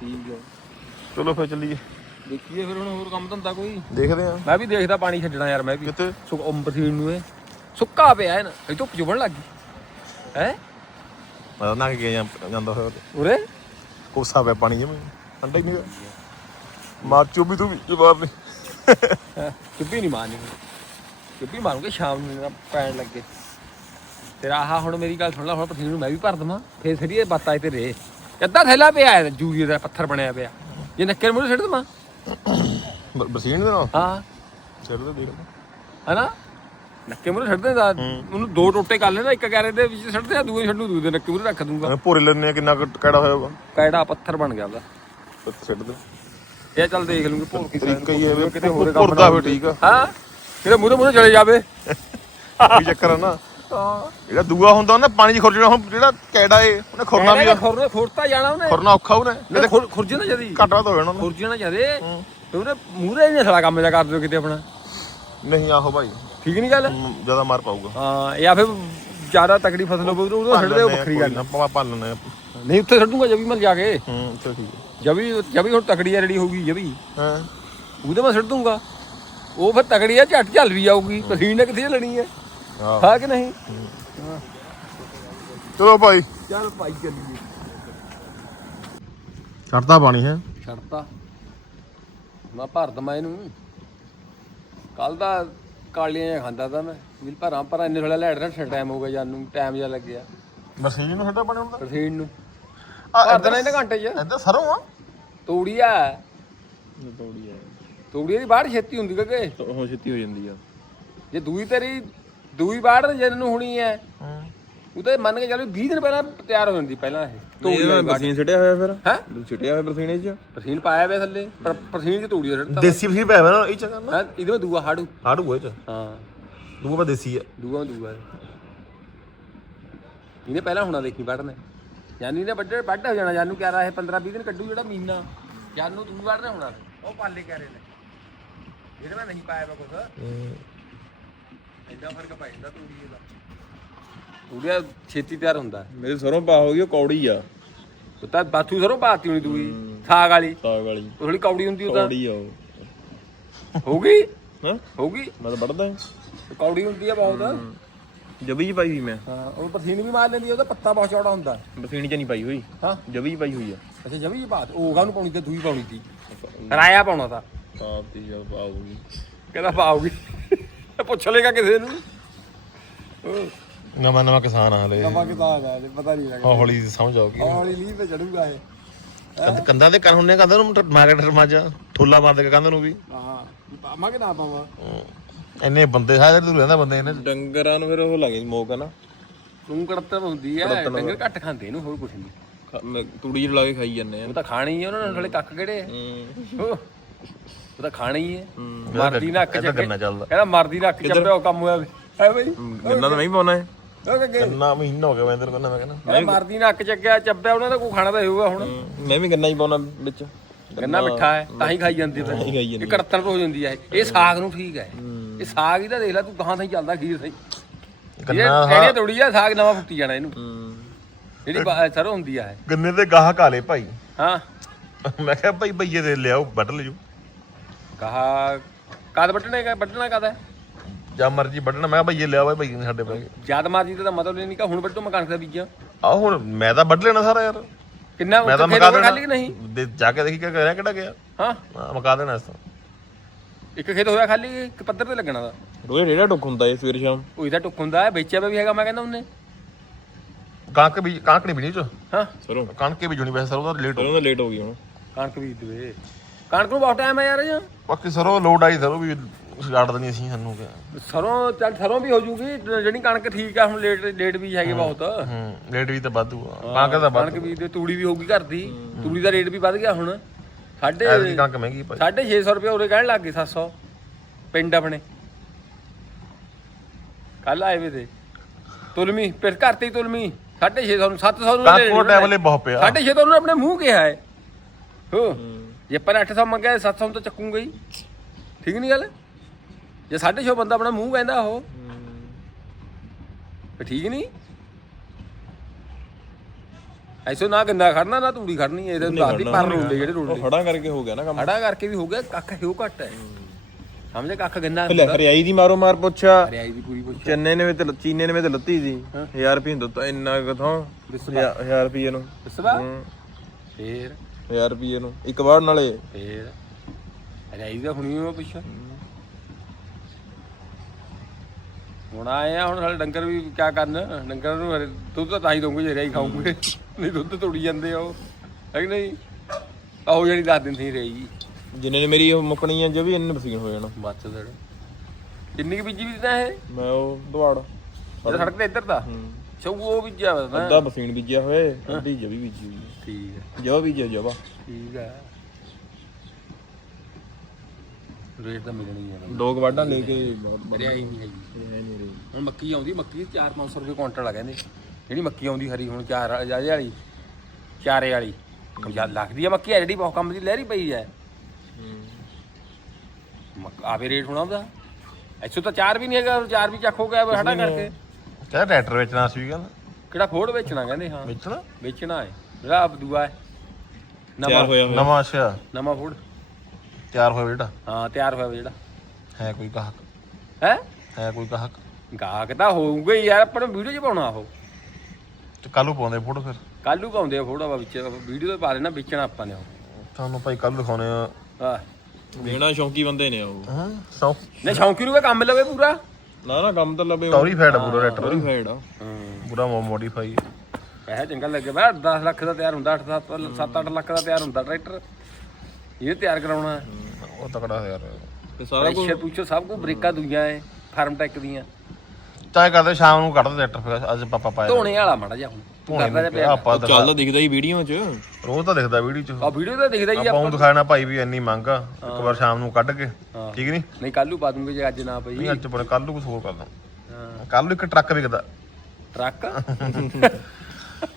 ਠੀਕ ਹੈ
ਚਲੋ ਫਿਰ ਚੱਲੀਏ।
ਦੇਖੀਏ ਫਿਰ ਹੁਣ ਹੋਰ ਕੰਮ ਧੰਦਾ ਕੋਈ।
ਦੇਖਦੇ ਆ
ਮੈਂ ਵੀ ਦੇਖਦਾ ਪਾਣੀ ਛੱਡਣਾ ਯਾਰ ਮੈਂ ਵੀ।
ਕਿਤੇ
ਸੁੱਕ ਅੰਬਸੀਨ ਨੂੰ ਇਹ। ਸੁੱਕਾ ਪਿਆ ਹੈ ਨਾ। ਇਹ ਧੁੱਪ ਚੁਬਣ ਲੱਗ ਗਈ। ਹੈ?
ਮੈਂ ਨਾ ਕੇ ਗਿਆ ਜਾਂਦਾ ਹੋਇਆ ਤੇ
ਉਰੇ?
ਕੋਸਾ ਪਿਆ ਪਾਣੀ ਜਿਵੇਂ ਠੰਡਾ ਹੀ ਨਹੀਂ ਮਾਰ ਚੁੱਬੀ ਤੂੰ ਵੀ ਜਵਾਬ ਨਹੀਂ
ਚੁੱਪੀ ਨਹੀਂ ਮਾਰਨੀ। ਚੁੱਪੀ ਮਾਰੂਗੇ ਸ਼ਾਮ ਨੂੰ ਪੈਣ ਲੱਗੇ। ਤੇਰਾ ਆਹ ਹੁਣ ਮੇਰੀ ਗੱਲ ਸੁਣ ਲੈ ਹੁਣ ਪਠੀਨ ਨੂੰ ਮੈਂ ਵੀ ਭਰ ਦਵਾਂ। ਫੇਰ ਸਰੀਏ ਬਾਤਾਂ ਇੱਥੇ ਰੇ ਅੱਧਾ ਥੈਲਾ ਪਿਆ ਜੂਰੀ ਦਾ ਪੱਥਰ ਬਣਿਆ ਪਿਆ। ਜੇ ਨੱਕੇ ਨੂੰ ਸਿੱਟ ਦਵਾਂ।
ਬ- ਬਰਸੀਨ ਦੇ ਨਾਲ?
ਹਾਂ।
ਛੱਡ ਦੇ ਦੇਖ
ਹਨਾ? ਨੱਕੇ ਮੂਰੇ ਛੱਡ ਦੇ ਦਾ। ਉਹਨੂੰ ਦੋ ਟੋਟੇ ਕਰ ਲੈਣਾ ਇੱਕ ਗੈਰੇ ਦੇ ਵਿੱਚ ਛੱਡ ਦੇ ਦੂਏ ਛੱਡੂ ਦੂਏ ਨੱਕੇ ਮੂਰੇ ਰੱਖ ਦੂੰਗਾ।
ਮੈਂ ਭੋਰੇ ਲੈਣੇ ਕਿੰਨਾ ਕੁ ਕਿਹੜਾ ਹੋਇਆ ਵਾ
ਕੈੜਾ ਪੱਥਰ ਬਣ ਗਿਆ ਉਹਦਾ।
ਛੱਡ ਦੇ।
ਇਹ ਚੱਲ ਦੇਖ ਲੂੰਗੇ ਭੋਰ ਕੀ
ਤਰੀਕਾ ਹੀ ਹੈ ਵੀ
ਕਿਤੇ ਹੋਰ ਕੰਮ
ਭੁਰਦਾ ਵੀ ਠੀਕ ਆ।
ਹਾਂ? ਕਿਤੇ ਮੂਰੇ ਮੂਰੇ ਚਲੇ ਜਾਵੇ।
ਕੋਈ ਚੱਕਰ ਆ ਨਾ।
ਹਾਂ।
ਜਿਹੜਾ ਦੂਆ ਹੁੰਦਾ ਉਹਨੇ ਪਾਣੀ 'ਚ ਖੁਰਜਣਾ ਹੁਣ ਜਿਹੜਾ ਕੈੜਾ ਏ ਉਹਨੇ ਖੁਰਨਾ ਵੀ ਆ।
ਖੁਰਨਾ ਖੁਰਤਾ ਜਾਣਾ ਉਹਨੇ।
ਖੁਰਨਾ ਔਖਾ ਉਹਨੇ।
ਨਹੀਂ ਤੇ ਖੁਰ- ਖੁਰਜੇ ਨਾ ਜਦੀ।
ਘੱਟ ਵੱਧ ਹੋ ਜਾਣਾ ਉਹਨੇ।
ਖੁਰਜੇ ਨਾ ਜਦੇ ਤੇ ਉਹਨੇ ਮੂਰੇ ਨਹੀਂ ਸਾਲਾ ਕੰਮ ਜਾ ਕਰ ਦਿਓ ਕਿਤੇ ਆਪਣਾ।
ਨਹੀਂ ਆਹੋ ਭਾਈ।
ਠੀਕ ਨਹੀਂ ਗੱਲ?
ਜ਼ਿਆਦਾ ਮਾਰ ਪਾਊਗਾ।
ਹਾਂ ਜਾਂ ਫਿਰ ਜ਼ਿਆਦਾ ਤਕੜੀ ਫਸਲ ਹੋਵੇ ਉਦੋਂ ਛੱਡ ਦੇ ਉਹ ਵੱਖਰੀ ਗੱਲ
ਆਪਾਂ ਪਾ ਲੈਣੇ
ਨਹੀਂ ਉੱਥੇ ਛੱਡੂਗਾ ਜਬੀ ਮਲ ਜਾ ਕੇ।
ਹੂੰ ਚਲ ਠੀਕ
ਜਬੀ ਜਬੀ ਹੁਣ ਤਕੜੀ ਆ ਰੈਡੀ ਹੋਊਗੀ ਜਬੀ
ਹਾਂ।
ਉਹਦੇ ਮੈਂ ਛੱਡ ਦੂੰਗਾ ਉਹ ਫਿਰ ਤਕੜੀ ਆ ਝੱਟ ਚੱਲ ਵੀ ਜਾਊਗੀ। ਪਸੀਨ ਨੇ ਕਿੱਥੇ ਲੈਣੀ ਹੈ
ਹਾਂ
ਕਿ ਨਹੀਂ?
ਚਲੋ ਭਾਈ।
ਚੱਲ ਭਾਈ ਚੱਲੀਏ।
ਛੱਡਦਾ ਪਾਣੀ ਹੈ?
ਛੱਡਤਾ। ਮੈਂ ਭਰ ਦਮਾ ਇਹਨੂੰ। ਕੱਲ ਦਾ ਕਾਲੀਆਂ ਜਿਹੀਆਂ ਖਾਂਦਾ ਤਾਂ ਮੈਂ। ਵੀ ਭਰਾਂ ਭਰਾਂ ਇੰਨੇ ਥੋੜਾ ਲੈੜ ਨਾ ਟਾਈਮ ਹੋ ਗਿਆ ਜਾਨੂੰ ਟਾਈਮ ਜਿਹਾ ਲੱਗਿਆ।
ਮਸ਼ੀਨ ਨੂੰ ਸਾਡਾ ਬਣਿਆ ਹੁੰਦਾ
ਰਸੀਨ ਨੂੰ।
ਆ
ਭਰ ਦੇਣਾ ਇਹਨੇ ਘੰਟੇ 'ਚ।
ਇੱਧਰ ਸਰੋਂ ਆ।
ਤੂੜੀ ਆ
ਤੋੜੀ ਆ
ਤੂੜੀ ਦੀ ਬਾੜ ਛੇਤੀ ਹੁੰਦੀ ਕਿ
ਉਹ ਛੇਤੀ ਹੋ ਜਾਂਦੀ ਆ।
ਜੇ ਦੂਈ ਤੇਰੀ ਦੂਈ ਬਾੜ ਜਨ ਨੂੰ ਹੋਣੀ ਹੈ। ਉਹ ਤਾਂ ਮੰਨ ਕੇ ਚੱਲ ਵੀ 20 ਦਿਨ ਪਹਿਲਾਂ ਤਿਆਰ ਹੋ ਜਾਂਦੀ ਪਹਿਲਾਂ ਇਹ। ਤੂੜੀ
ਬਰਸੀਨ ਛਟਿਆ ਹੋਇਆ ਫਿਰ?
ਹੈ?
ਛਟਿਆ ਹੋਇਆ ਬਰਸੀਨੇ ਚ?
ਪਰਸੀਨ ਪਾਇਆ ਵੇ ਥੱਲੇ ਪਰ ਪਰਸੀਨ ਚ ਤੂੜੀ ਰੜਤਾ
ਦੇਸੀ ਫਸੀ ਪੈ ਨਾ ਇਹ ਚ?
ਹਾਂ? ਇਹਦੇ ਵਿੱਚ ਦੂਆ ਹਾੜੂ।
ਹਾੜੂ ਇਹ ਚ?
ਹਾਂ।
ਦੂਆ ਦੇਸੀ ਆ
ਦੂਆ ਦੂਆ ਇਹਨੇ ਪਹਿਲਾਂ ਹੋਣਾ ਦੇਖੀ ਵੱਢਨੇ ਜਾਨੀ ਨੇ ਵੱਡੇ ਵੱਢ ਹੋ ਜਾਣਾ। ਜਾਨੂੰ ਕਿਆ ਇਹ 15 20 ਦਿਨ ਕੱਢੂ ਜਿਹੜਾ ਮਹੀਨਾ। ਜਾਨੂੰ ਤੂੰ ਵੱਢਨੇ ਹੋਣਾ। ਉਹ ਪਾਲੇ ਕਹਿ ਰਹੇ ਨੇ। ਇਹਦੇ ਨਾਲ ਨਹੀਂ ਪਾਇਆ ਵਾ ਕੁਛ। ਇੰਨਾ ਫ਼ਰਕ ਪੈ ਜਾਂਦਾ ਤੂੜੀ ਦਾ। ਤੂੜੀਆ ਛੇਤੀ ਤਿਆਰ ਹੁੰਦਾ।
ਮੇਰੇ ਸਰੋਂ ਪਾ ਹੋ ਗਈ ਉਹ ਕੌੜੀ ਆ।
ਉਹ ਤਾਂ ਬਾਥੂ ਸਰੋਂ ਪਾਤੀ ਹੋਣੀ ਦੂਈ ਸਾਗ ਵਾਲੀ।
ਸਾਗ ਵਾਲੀ।
ਉਹ ਥੋੜੀ ਕੌੜੀ ਹੁੰਦੀ ਉਹ ਤਾਂ
ਕੌੜੀ ਆ ਉਹ।
ਹੋ ਗਈ
ਹਾਂ?
ਹੋ ਗਈ
ਮੈਂ ਤਾਂ ਵੱਢਦਾ।
ਕੌੜੀ ਹੁੰਦੀ ਆ ਬਹੁਤ।
ਜਬੀ ਪਾਈ ਹੋਈ ਮੈਂ।
ਹਾਂ ਉਹ ਪਸੀਨ ਵੀ ਮਾਰ ਲੈਂਦੀ ਆ, ਉਹਦਾ ਪੱਤਾ ਬਹੁਤ ਚੌੜਾ ਹੁੰਦਾ।
ਚ ਨਹੀਂ ਪਾਈ ਹੋਈ।
ਹਾਂ।
ਜਬੀ ਪਾਈ ਹੋਈ ਆ।
ਅੱਛਾ ਜਮੀ ਜੀ ਬਾਤ ਉਹ ਗਾਂ ਨੂੰ ਪਾਉਣੀ ਤੇ ਦੂਈ ਪਾਉਣੀ ਸੀ? ਰਾਇਆ ਪਾਉਣਾ ਤਾਂ।
ਤਾਂ ਤੀ ਜਦ ਪਾ ਦੂਗੀ
ਕਹਿੰਦਾ ਪਾਉਗੀ ਪੁੱਛ ਲੇਗਾ ਕਿਸੇ ਨੂੰ।
ਨਵਾਂ ਨਵਾਂ ਕਿਸਾਨ ਆ ਹਲੇ।
ਨਵਾਂ ਕਿਤਾਬ ਹੈ ਪਤਾ ਨਹੀਂ ਲੱਗਦਾ।
ਹੌਲੀ ਸਮਝ ਆਉਗੀ
ਹੌਲੀ ਲੀਹ ਤੇ ਚੜੂਗਾ ਇਹ।
ਕੰਧਾਂ ਦੇ ਕੰਨ ਹੁੰਨੇ ਕੰਧਾਂ ਨੂੰ ਮਾਰਕੀਟ ਮਾਜਾ ਠੋਲਾ ਮਾਰ ਦੇ ਕੰਧ ਨੂੰ ਵੀ।
ਹਾਂ ਪਾਵਾਂ ਕਿ ਨਾ ਪਾਵਾਂ?
ਇੰਨੇ ਬੰਦੇ ਸਾਰੇ ਦੂਰ ਰਹਿੰਦਾ ਬੰਦੇ ਇਹਨੇ।
ਡੰਗਰਾਂ ਨੂੰ ਫਿਰ ਉਹ ਲੱਗੇ ਮੋਕ ਆ ਨਾ?
ਤੂੰ ਕੜਤਰ ਹੁੰਦੀ ਹੈ ਡੰਗਰ ਘੱਟ ਖਾਂਦੇ ਇਹਨੂੰ ਹੋਰ ਕੁਛ ਨਹੀਂ।
ਤੂੜੀ ਲਾ ਕੇ ਖਾਈ ਜਾਂਦੇ ਆ।
ਉਹ ਤਾਂ ਖਾਣੀ ਹੈ ਉਹਨਾਂ ਨੇ ਥੋੜੇ ਕੱਕ ਕਿਹੜੇ ਆ?
ਹੂੰ।
ਉਹ ਉਹ ਤਾਂ ਖਾਣੀ ਹੈ ਮਰਦੀ ਨੱਕ ਚੱਕੇ
ਗੰਨਾ ਚੱਲਦਾ।
ਕਹਿੰਦਾ ਮਰਦੀ ਨੱਕ ਚੱਪਿਆ ਉਹ ਕੰਮ ਹੋਇਆ ਵੇ। ਹੈ ਬਈ।
ਗੰਨਾ ਤਾਂ ਮੈਂ ਹੀ ਪਾਉਣਾ ਹੈ
ਗੰਨਾ। ਮਹੀਨਾ ਹੋ ਗਿਆ ਮੈਂ ਇੰਦਰ ਕੋਲ ਮੈਂ ਕਹਿੰਦਾ।
ਕਹਿੰਦਾ ਮਰਦੀ ਨੱਕ ਚੱਕਿਆ ਚੱਪਿਆ ਉਹਨਾਂ ਦਾ ਕੋਈ ਖਾਣਾ ਤਾਂ ਹੋਊਗਾ ਹੁਣ।
ਮੈਂ ਵੀ ਗੰਨਾ ਹੀ ਪਾਉਣਾ ਵਿੱਚ।
ਗੰਨਾ ਮਿੱਠਾ ਹੈ ਤਾਂ ਹੀ ਖਾਈ ਜਾਂਦੀ ਫਿਰ।
ਹੀ
ਇਹ ਕੜਤਣ ਹੋ ਜਾਂਦੀ ਹੈ ਇਹ। ਸਾਗ ਨੂੰ ਠੀਕ ਹੈ। ਇਹ ਸਾਗ ਹੀ ਤਾਂ ਦੇਖ ਲੈ ਤੂੰ ਗਾਂ ਥਾਈ ਚੱਲਦਾ ਖੀਰ ਸਹੀ।
ਗੰਨਾ
ਕਹਿੰਦੇ ਤੋੜੀ ਆ ਸਾਗ ਨਵਾਂ ਫੁੱਟੀ ਜਾਣਾ ਇਹਨੂੰ।
ਹੂੰ।
ਜਿਹੜੀ ਸਰੋਂ ਹੁੰਦੀ ਆ
ਗੰਨੇ ਦੇ ਗਾਹ ਕਾਲੇ ਭਾਈ।
ਹਾਂ।
ਮੈਂ ਕਿਹਾ ਭਾਈ ਭਈਏ ਦੇ ਲਿਆਓ ਵੱਢ ਲਿਓ।
ਕਹਾ ਕਦ ਵੱਢਣੇ ਕਾ ਵੱਢਣਾ ਕਦ ਹੈ?
ਜਾਂ ਮਰਜ਼ੀ ਵੱਢਣਾ ਮੈਂ ਕਿਹਾ ਭਈਏ ਲਿਆਓ ਭਾਈ ਨੇ ਸਾਡੇ ਪੈ
ਜਦ ਮਰਜ਼ੀ ਤੇ ਤਾਂ ਮਤਲਬ ਇਹ ਨਹੀਂ ਕਿ ਹੁਣ ਵੱਢੋ ਮੈਂ ਕਣਕ ਦਾ ਬੀਜਾਂ।
ਆ ਹੁਣ ਮੈਂ ਤਾਂ ਵੱਢ ਲੈਣਾ ਸਾਰਾ ਯਾਰ।
ਕਿੰਨਾ
ਮੈਂ ਤਾਂ ਮਕਾ ਦੇਣਾ।
ਖਾਲੀ ਨਹੀਂ?
ਦੇ- ਜਾ ਕੇ ਦੇਖੀ ਕਿ ਕਰਿਆ ਕਿਹੜਾ ਗਿਆ।
ਹਾਂ।
ਹਾਂ, ਮਕਾ ਦੇਣਾ ਇਸ ਤੋਂ।
ਇੱਕ ਖੇਤ ਹੋਇਆ ਖਾਲੀ ਇੱਕ ਪੱਧਰ ਤੇ ਲੱਗਣਾ ਦਾ।
ਰੋਜ਼ ਰੇੜਾ ਟੁੱਕ ਹੁੰਦਾ ਏ ਸਵੇਰ ਸ਼ਾਮ।
ਉਹੀ ਤਾਂ ਟੁੱਕ ਹੁੰਦਾ ਹੈ ਵੇਚਿਆ ਵਾ ਵੀ ਹੈਗਾ ਮੈਂ ਕਹਿੰਦਾ ਉਹਨੇ।
ਕਣਕ ਵੀ ਕਣਕ ਨਹੀਂ ਬੀਣੀ ਚ।
ਹਾਂ।
ਸਰੋਂ।
ਕਣਕ ਹੀ ਬੀਜਣੀ ਵੈਸੇ ਸਰੋਂ ਦਾ ਲੇਟ ਹੋ
ਸਰੋਂ ਤਾਂ ਲੇਟ ਹੋ ਗਈ ਹੁਣ।
ਕਣਕ ਬੀਜ ਦੇਵੇ ਕਣਕ ਨੂੰ ਬਹੁਤ ਟਾਈਮ ਹੈ ਯਾਰ ਜਾਂ
ਬਾਕੀ ਸਰੋਂ ਲੋਡ ਆਈ ਸਰੋਂ ਵੀ ਛੱਡ ਦੇਣੀ ਅਸੀਂ ਸਾਨੂੰ ਕਿਹਾ
ਸਰੋਂ ਚੱਲ ਸਰੋਂ ਵੀ ਹੋ ਜੂਗੀ ਜਿਹੜੀ ਕਣਕ ਠੀਕ ਆ ਹੁਣ ਲੇਟ ਲੇਟ ਵੀ ਹੈਗੇ ਬਹੁਤ।
ਹੂੰ ਰੇਟ ਵੀ ਤਾਂ ਵਾਧੂ ਆ। ਕਣਕ ਦਾ ਵੱਧ
ਕਣਕ ਵੀ ਤੇ ਤੂੜੀ ਵੀ ਹੋਊਗੀ ਘਰ ਦੀ। ਤੂੜੀ ਦਾ ਰੇਟ ਵੀ ਵੱਧ ਗਿਆ ਹੁਣ। ਸਾਢੇ
ਐਤਕੀ ਕਣਕ ਮਹਿੰਗੀ ਭਾਈ।
ਸਾਢੇ 600 ਰੁਪਏ ਉਰੇ ਕਹਿਣ ਲੱਗ ਗਏ 700 ਪਿੰਡ ਆਪਣੇ। ਕੱਲ ਆਏ ਵੇ ਤੇ। ਤੁਲਮੀ ਫਿਰ ਘਰ ਤੇ ਹੀ ਤੁਲਮੀ। 650 ਨੂੰ 700 ਨੂੰ
ਕਣਕ ਕੋਲ ਟੈਬਲੇ ਬਹੁਤ ਪਿਆ।
650 ਉਹਨੇ ਆਪਣੇ ਮੂੰਹ ਕਿਹਾ ਹੈ। ਹੋ। ਜੇ ਪਰ 800 ਮੰਗਿਆ 700 ਤਾਂ ਚੱਕੂਗਾ ਹੀ। ਠੀਕ ਨਹੀਂ ਗੱਲ? ਜੇ 650 ਬੰਦਾ ਆਪਣਾ ਮੂੰਹ ਕਹਿੰਦਾ ਉਹ ਤੇ ਠੀਕ ਨਹੀਂ ਐਸੋ ਨਾ ਗੰਦਾ ਖੜਨਾ ਨਾ ਤੂੜੀ ਖੜਨੀ ਇਹਦੇ ਦੱਸਦੀ ਪਰ ਰੋਲੇ ਜਿਹੜੇ ਰੋਲੇ
ਖੜਾ ਕਰਕੇ ਹੋ ਗਿਆ ਨਾ ਕੰਮ।
ਖੜਾ ਕਰਕੇ ਵੀ ਹੋ ਗਿਆ ਕੱਖ ਹਿਓ ਘੱਟ ਹੈ। ਸਮਝੇ ਕੱਖ ਗੰਦਾ
ਲੈ ਹਰਿਆਈ ਦੀ ਮਾਰੋ ਮਾਰ ਪੁੱਛਾ
ਹਰਿਆਈ ਦੀ ਪੂਰੀ ਪੁੱਛ
ਚੰਨੇ ਨੇ ਤੇ ਚੀਨੇ ਨੇ ਤੇ ਲੱਤੀ ਸੀ। 1000 ਰੁਪਏ ਦਿੱਤਾ ਇੰਨਾ ਕਿਥੋਂ 1000 ਰੁਪਏ ਨੂੰ।
ਦੱਸਵਾ
ਹੂੰ।
ਫੇਰ?
1000 ਰੁਪਏ ਨੂੰ। ਇੱਕ ਵਾਰ ਨਾਲੇ।
ਫੇਰ। ਹਰਿਆਈ ਦਾ ਹੁਣੀ ਉਹ ਪਿੱਛਾ। ਹੁਣ ਆਏ ਆ ਹੁਣ ਸਾਡੇ ਡੰਗਰ ਵੀ ਕਿਆ ਕਰਨ? ਡੰਗਰ ਨੂੰ ਹਰੇ- ਦੁੱਧ ਤਾਂ ਤਾਂ ਹੀ ਦਊਂਗੇ ਜੇ ਹਰਿਆਈ ਖਾਊਂਗੇ। ਨਹੀਂ ਦੁੱਧ ਤੋੜੀ ਜਾਂਦੇ ਆ ਉਹ। ਹੈ ਕਿ ਨਹੀਂ? ਆ ਹੋ ਜਾਣੀ ਦੱਸ ਦਿਨ ਸੀ ਰਹੀ
ਜਿੰਨੇ ਨੇ ਮੇਰੀ ਉਹ ਮੁੱਕਣੀ ਆ ਜੋ ਵੀ ਇੰਨੇ ਪਸੀਨ ਹੋ ਜਾਣਾ।
ਬੱਚ ਦੜ ਕਿੰਨੀ ਕੁ ਬੀਜੀ ਵੀ ਤਾਂ ਇਹ?
ਮੈਂ ਉਹ ਦਵਾੜ।
ਸੜਕ ਤੇ ਇੱਧਰ ਦਾ?
ਹੂੰ।
ਸੋ ਉਹ ਬੀਜਿਆ ਵਾ ਨਾ
ਅੱਧਾ ਪਸੀਨ ਬੀਜਿਆ ਹੋਏ ਅੱਧੀ ਜਵੀ ਬੀਜੀ ਹੋਈ
ਠੀਕ ਹੈ।
ਜਵਾ ਬੀਜਿਆ ਜਵਾ।
ਠੀਕ ਹੈ ਰੇਟ ਤਾਂ ਮਿਲਣੀ ਹੈ
ਦੋ ਕਵਾਡਾਂ ਲੈ ਕੇ ਬਹੁਤ
ਹਰਿਆਈ ਨਹੀਂ ਹੈਗੀ।
ਹੈ ਨਹੀਂ
ਹੁਣ ਮੱਕੀ ਆਉਂਦੀ ਮੱਕੀ 4-500 ਰੁਪਏ ਕੁਇੰਟਲ ਆ ਕਹਿੰਦੇ। ਜਿਹੜੀ ਮੱਕੀ ਆਉਂਦੀ ਹਰੀ ਹੁਣ ਚਾਰ ਜਾਜੇ ਵਾਲੀ ਚਾਰੇ ਵਾਲੀ। ਹੁਣ ਜਦ ਲੱਗਦੀ ਆ ਮੱਕੀ ਆ ਜਿਹੜੀ ਬਹੁਤ ਕੰਮ ਦੀ ਲਹਿਰੀ ਪਈ ਮੱਕ ਆਵੇ ਰੇਟ ਹੋਣਾ ਉਹਦਾ ਐਸੋ ਤਾਂ ਚਾਰ ਵੀ ਨਹੀਂ ਹੈਗਾ ਚਾਰ ਵੀ ਚੱਕ ਹੋ ਗਿਆ ਹਟਾ ਕਰਕੇ।
ਕਹਿੰਦਾ ਟਰੈਕਟਰ ਵੇਚਣਾ ਸੀ ਕਹਿੰਦਾ?
ਕਿਹੜਾ ਫੋੜ ਵੇਚਣਾ ਕਹਿੰਦੇ ਹਾਂ।
ਵੇਚਣਾ?
ਵੇਚਣਾ ਹੈ ਜਿਹੜਾ ਆਪ ਦੂਆ ਹੈ
ਤਿਆਰ
ਨਵਾਂ।
ਹੋਇਆ ਹੋਇਆ।
ਨਵਾਂ ਅੱਛਾ।
ਨਵਾਂ ਫੋੜ
ਤਿਆਰ ਹੋਇਆ ਜਿਹੜਾ?
ਹਾਂ ਤਿਆਰ ਹੋਇਆ ਵਾ ਜਿਹੜਾ।
ਹੈ ਕੋਈ ਗਾਹਕ?
ਹੈ?
ਹੈ ਕੋਈ ਗਾਹਕ?
ਗਾਹਕ ਤਾਂ ਹੋਊਗਾ ਹੀ ਯਾਰ ਆਪਾਂ ਵੀਡੀਓ 'ਚ ਪਾਉਣਾ ਉਹ।
ਤੇ ਕੱਲ ਨੂੰ ਪਾਉਂਦੇ ਫੋਟੋ ਫਿਰ?
ਕੱਲ ਨੂੰ ਪਾਉਂਦੇ ਆ ਫੋੜਾ ਵਾ ਵਿੱਚ ਵੀਡੀਓ ਤੇ ਪਾ ਦੇਣਾ ਵੇਚਣਾ ਆਪਾਂ ਨੇ ਉਹ।
ਤੁਹਾਨੂੰ ਭਾਈ ਕੱਲ ਦਿਖਾਉਣੇ ਆ।
ਆਹ
ਦੇਣਾ ਸ਼ੌਂਕੀ ਬੰਦੇ ਨੇ ਉਹ।
ਹਾਂ? ਸੌ
ਨੇ ਸ਼ੌਂਕੀ ਨੂੰ ਕੋਈ ਕੰਮ ਲਵੇ ਪੂਰਾ।
ਨਾ ਨਾ ਕੰਮ ਤਾਂ ਲੱਭੇ
ਟੌਰੀ ਫੈਟ ਪੂਰਾ ਰੈਟਰ
ਫਾਈਡ ਆ।
ਪੂਰਾ ਮੋਡੀਫਾਈ
ਪੈਸਾ ਚੰਗਾ ਲੱਗੇ ਬਾ 10 ਲੱਖ ਦਾ ਤਿਆਰ ਹੁੰਦਾ 8 7 8 ਲੱਖ ਦਾ ਤਿਆਰ ਹੁੰਦਾ ਟਰੈਕਟਰ। ਇਹ ਤਿਆਰ ਕਰਾਉਣਾ।
ਉਹ ਤਕੜਾ ਯਾਰ।
ਤੇ ਸਾਰਾ ਕੁਝ
ਪੁੱਛੋ ਸਭ ਕੁਝ ਬ੍ਰੇਕਾਂ ਦੂਈਆਂ ਐ ਫਾਰਮ ਟੈਕ ਦੀਆਂ।
ਚਾਹੇ ਕਰਦੇ ਸ਼ਾਮ ਨੂੰ ਕੱਢ ਦੇ ਰੈਟਰ ਫਿਰ ਅੱਜ ਪਾਪਾ ਪਾਇਆ।
ਧੋਣੇ ਵਾਲਾ ਮਾੜਾ ਜਿਹਾ ਹੁਣ। ਕਰਦਾ
ਨੂੰ ਕਿਹਾ ਆਪਾਂ ਦਿਖਾ-
ਚੱਲਦਾ ਦਿਖਦਾ ਹੀ ਵੀਡੀਓ 'ਚ।
ਰੋਜ਼ ਤਾਂ ਦਿਖਦਾ ਵੀਡੀਓ ਚ।
ਆ ਵੀਡੀਓ ਤਾਂ ਦਿਖਦਾ ਹੀ
ਆਪਾਂ
ਆਪਾਂ
ਨੂੰ। ਦਿਖਾਣਾ ਭਾਈ ਵੀ ਇੰਨੀ ਮੰਗ ਆ ਇੱਕ ਵਾਰ ਸ਼ਾਮ ਨੂੰ ਕੱਢ ਕੇ।
ਹਾਂ।
ਠੀਕ ਨਹੀਂ
ਨਹੀਂ ਕੱਲੂ ਪਾ ਦੂੰਗੇ ਜੇ ਅੱਜ ਨਾ ਪਈ।
ਨਹੀਂ ਅੱਜ ਪਰ ਕੱਲ ਨੂੰ ਕੁਝ ਹੋਰ ਕਰਦਾ
ਹਾਂ।
ਕੱਲ ਨੂੰ ਇੱਕ ਟਰੱਕ ਵਿਕਦਾ।
ਟਰੱਕ?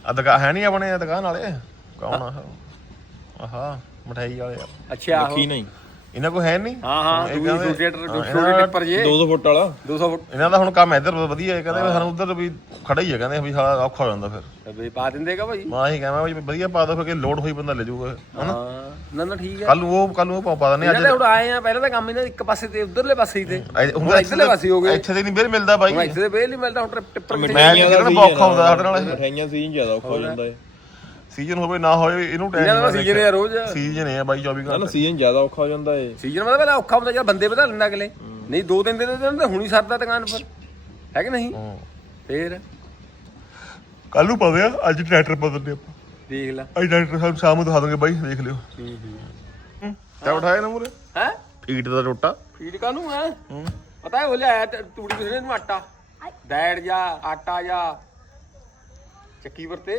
ਆ ਦੁਕਾਨ ਹੈ ਨਹੀਂ ਆਪਣੇ ਦੁਕਾਨ ਵਾਲੇ? ਕੌਣ ਆ? ਆਹਾ ਮਠਾਈ ਵਾਲੇ ਆ।
ਅੱਛਾ ਆਹੋ।
ਕੀ ਨਹੀਂ।
ਇਹਨਾਂ ਕੋ ਹੈ ਨਹੀਂ।
ਹਾਂ ਹਾਂ
ਹਾਂ,
ਛੋਟੇ
ਇਹਨਾਂ
ਟਿੱਪਰ ਜੇ।
200 ਫੁੱਟ ਵਾਲਾ।
200 ਫੁੱਟ।
ਇਹਨਾਂ ਦਾ ਹੁਣ ਕੰਮ ਇੱਧਰ ਵਧੀਆ ਹੈ ਕਹਿੰਦੇ ਵੀ ਸਾਨੂੰ ਉਧਰ ਵੀ ਖੜਾ ਹੀ ਹੈ ਕਹਿੰਦੇ ਵੀ ਸਾਲਾ ਔਖਾ ਹੋ ਜਾਂਦਾ ਫਿਰ।
ਬਈ ਪਾ ਦਿੰਦੇਗਾ ਭਾਈ।
ਮੈਂ ਹੀ ਕਹਿੰਦਾ ਵੀ ਵਧੀਆ ਪਾ ਦੋ ਫਿਰ ਕਿ ਲੋਡ ਹੋਈ ਬੰਦਾ ਲੈ ਜਾਊਗਾ
ਹਾਂ ਨਾ? ਨਾ ਠੀਕ ਹੈ।
ਕੱਲ ਉਹ ਕੱਲ ਉਹ ਪਾ- ਪਾ ਦਿੰਦੇ
ਇਹਨਾਂ
ਅੱਜ
ਦੇ ਹੁਣ ਆਏ ਆ ਪਹਿਲਾਂ ਤਾਂ ਕੰਮ ਇਹਨਾਂ ਇੱਕ ਪਾਸੇ ਤੇ ਉਧਰਲੇ ਪਾਸੇ ਹੀ ਤੇ।
ਹੁਣ
ਇੱਧਰਲੇ ਪਾਸੇ ਹੋ ਗਏ।
ਇੱਥੇ ਤੇ ਨਹੀਂ ਬਿਲ ਮਿਲਦਾ ਬਾਈ।
ਇੱਥੇ ਤੇ ਵੇਲ ਨਹੀਂ ਮਿਲਦਾ ਹੁਣ ਟਿੱਪ- ਟਿੱਪਰ
ਮੈਂ ਜਿਹੜਾ ਔਖਾ ਹੁੰਦਾ ਸਾਡੇ ਨਾਲ।
ਮਠਾਈਆਂ ਸੀਜ਼ਨ ਜ਼ਿਆਦਾ ਔਖਾ ਹੋ ਜਾਂਦਾ ਹੈ
ਸੀਜ਼ਨ ਹੋਵੇ ਨਾ ਹੋਵੇ ਇਹਨੂੰ ਟਾਈਮ
ਇਹਨਾਂ ਦਾ ਸੀਜ਼ਨ ਹੈ ਰੋਜ਼
ਸੀਜ਼ਨ ਹੈ ਬਾਈ 24
ਨਾ
ਘੰਟੇ
ਸੀਜ਼ਨ ਜ਼ਿਆਦਾ ਔਖਾ ਹੋ ਜਾਂਦਾ ਹੈ
ਸੀਜ਼ਨ ਮਤਲਬ ਪਹਿਲਾਂ ਔਖਾ ਹੁੰਦਾ ਜਦ ਬੰਦੇ ਵਧਾ ਲੈਂਦਾ ਅਗਲੇ। ਨਹੀਂ ਦੋ ਦਿਨ ਦੇ ਦਿਨ ਤਾਂ ਹੁਣੀ ਸਰਦਾ ਦੁਕਾਨ ਪਰ। ਹੈ ਕਿ ਨਹੀਂ? ਫੇਰ?
ਕੱਲ ਨੂੰ ਪਾਵੇ ਅੱਜ ਟਰੈਕਟਰ ਪਾ ਦਿੰਦੇ ਆਪਾਂ।
ਦੇਖ ਲੈ।
ਅੱਜ ਟਰੈਕਟਰ ਸਾਨੂੰ ਸ਼ਾਮ ਨੂੰ ਦਿਖਾ ਦਾਂਗੇ ਬਾਈ ਦੇਖ ਲਿਓ। ਤੇ ਉਠਾਇਆ ਨਾ ਮੂਰੇ
ਹੈ?
ਫੀਟ ਦਾ ਟੋਟਾ
ਫੀਡ ਕਾਨੂੰ ਹੈ। ਪਤਾ ਹੈ ਉਹ ਲਿਆਇਆ ਤੇ ਤੂੜੀ ਕਿਸਨੇ ਨੂੰ ਆਟਾ। ਡੈਡ ਜਾ ਆਟਾ ਜਾ। ਚੱਕੀ ਵਰਤੇ।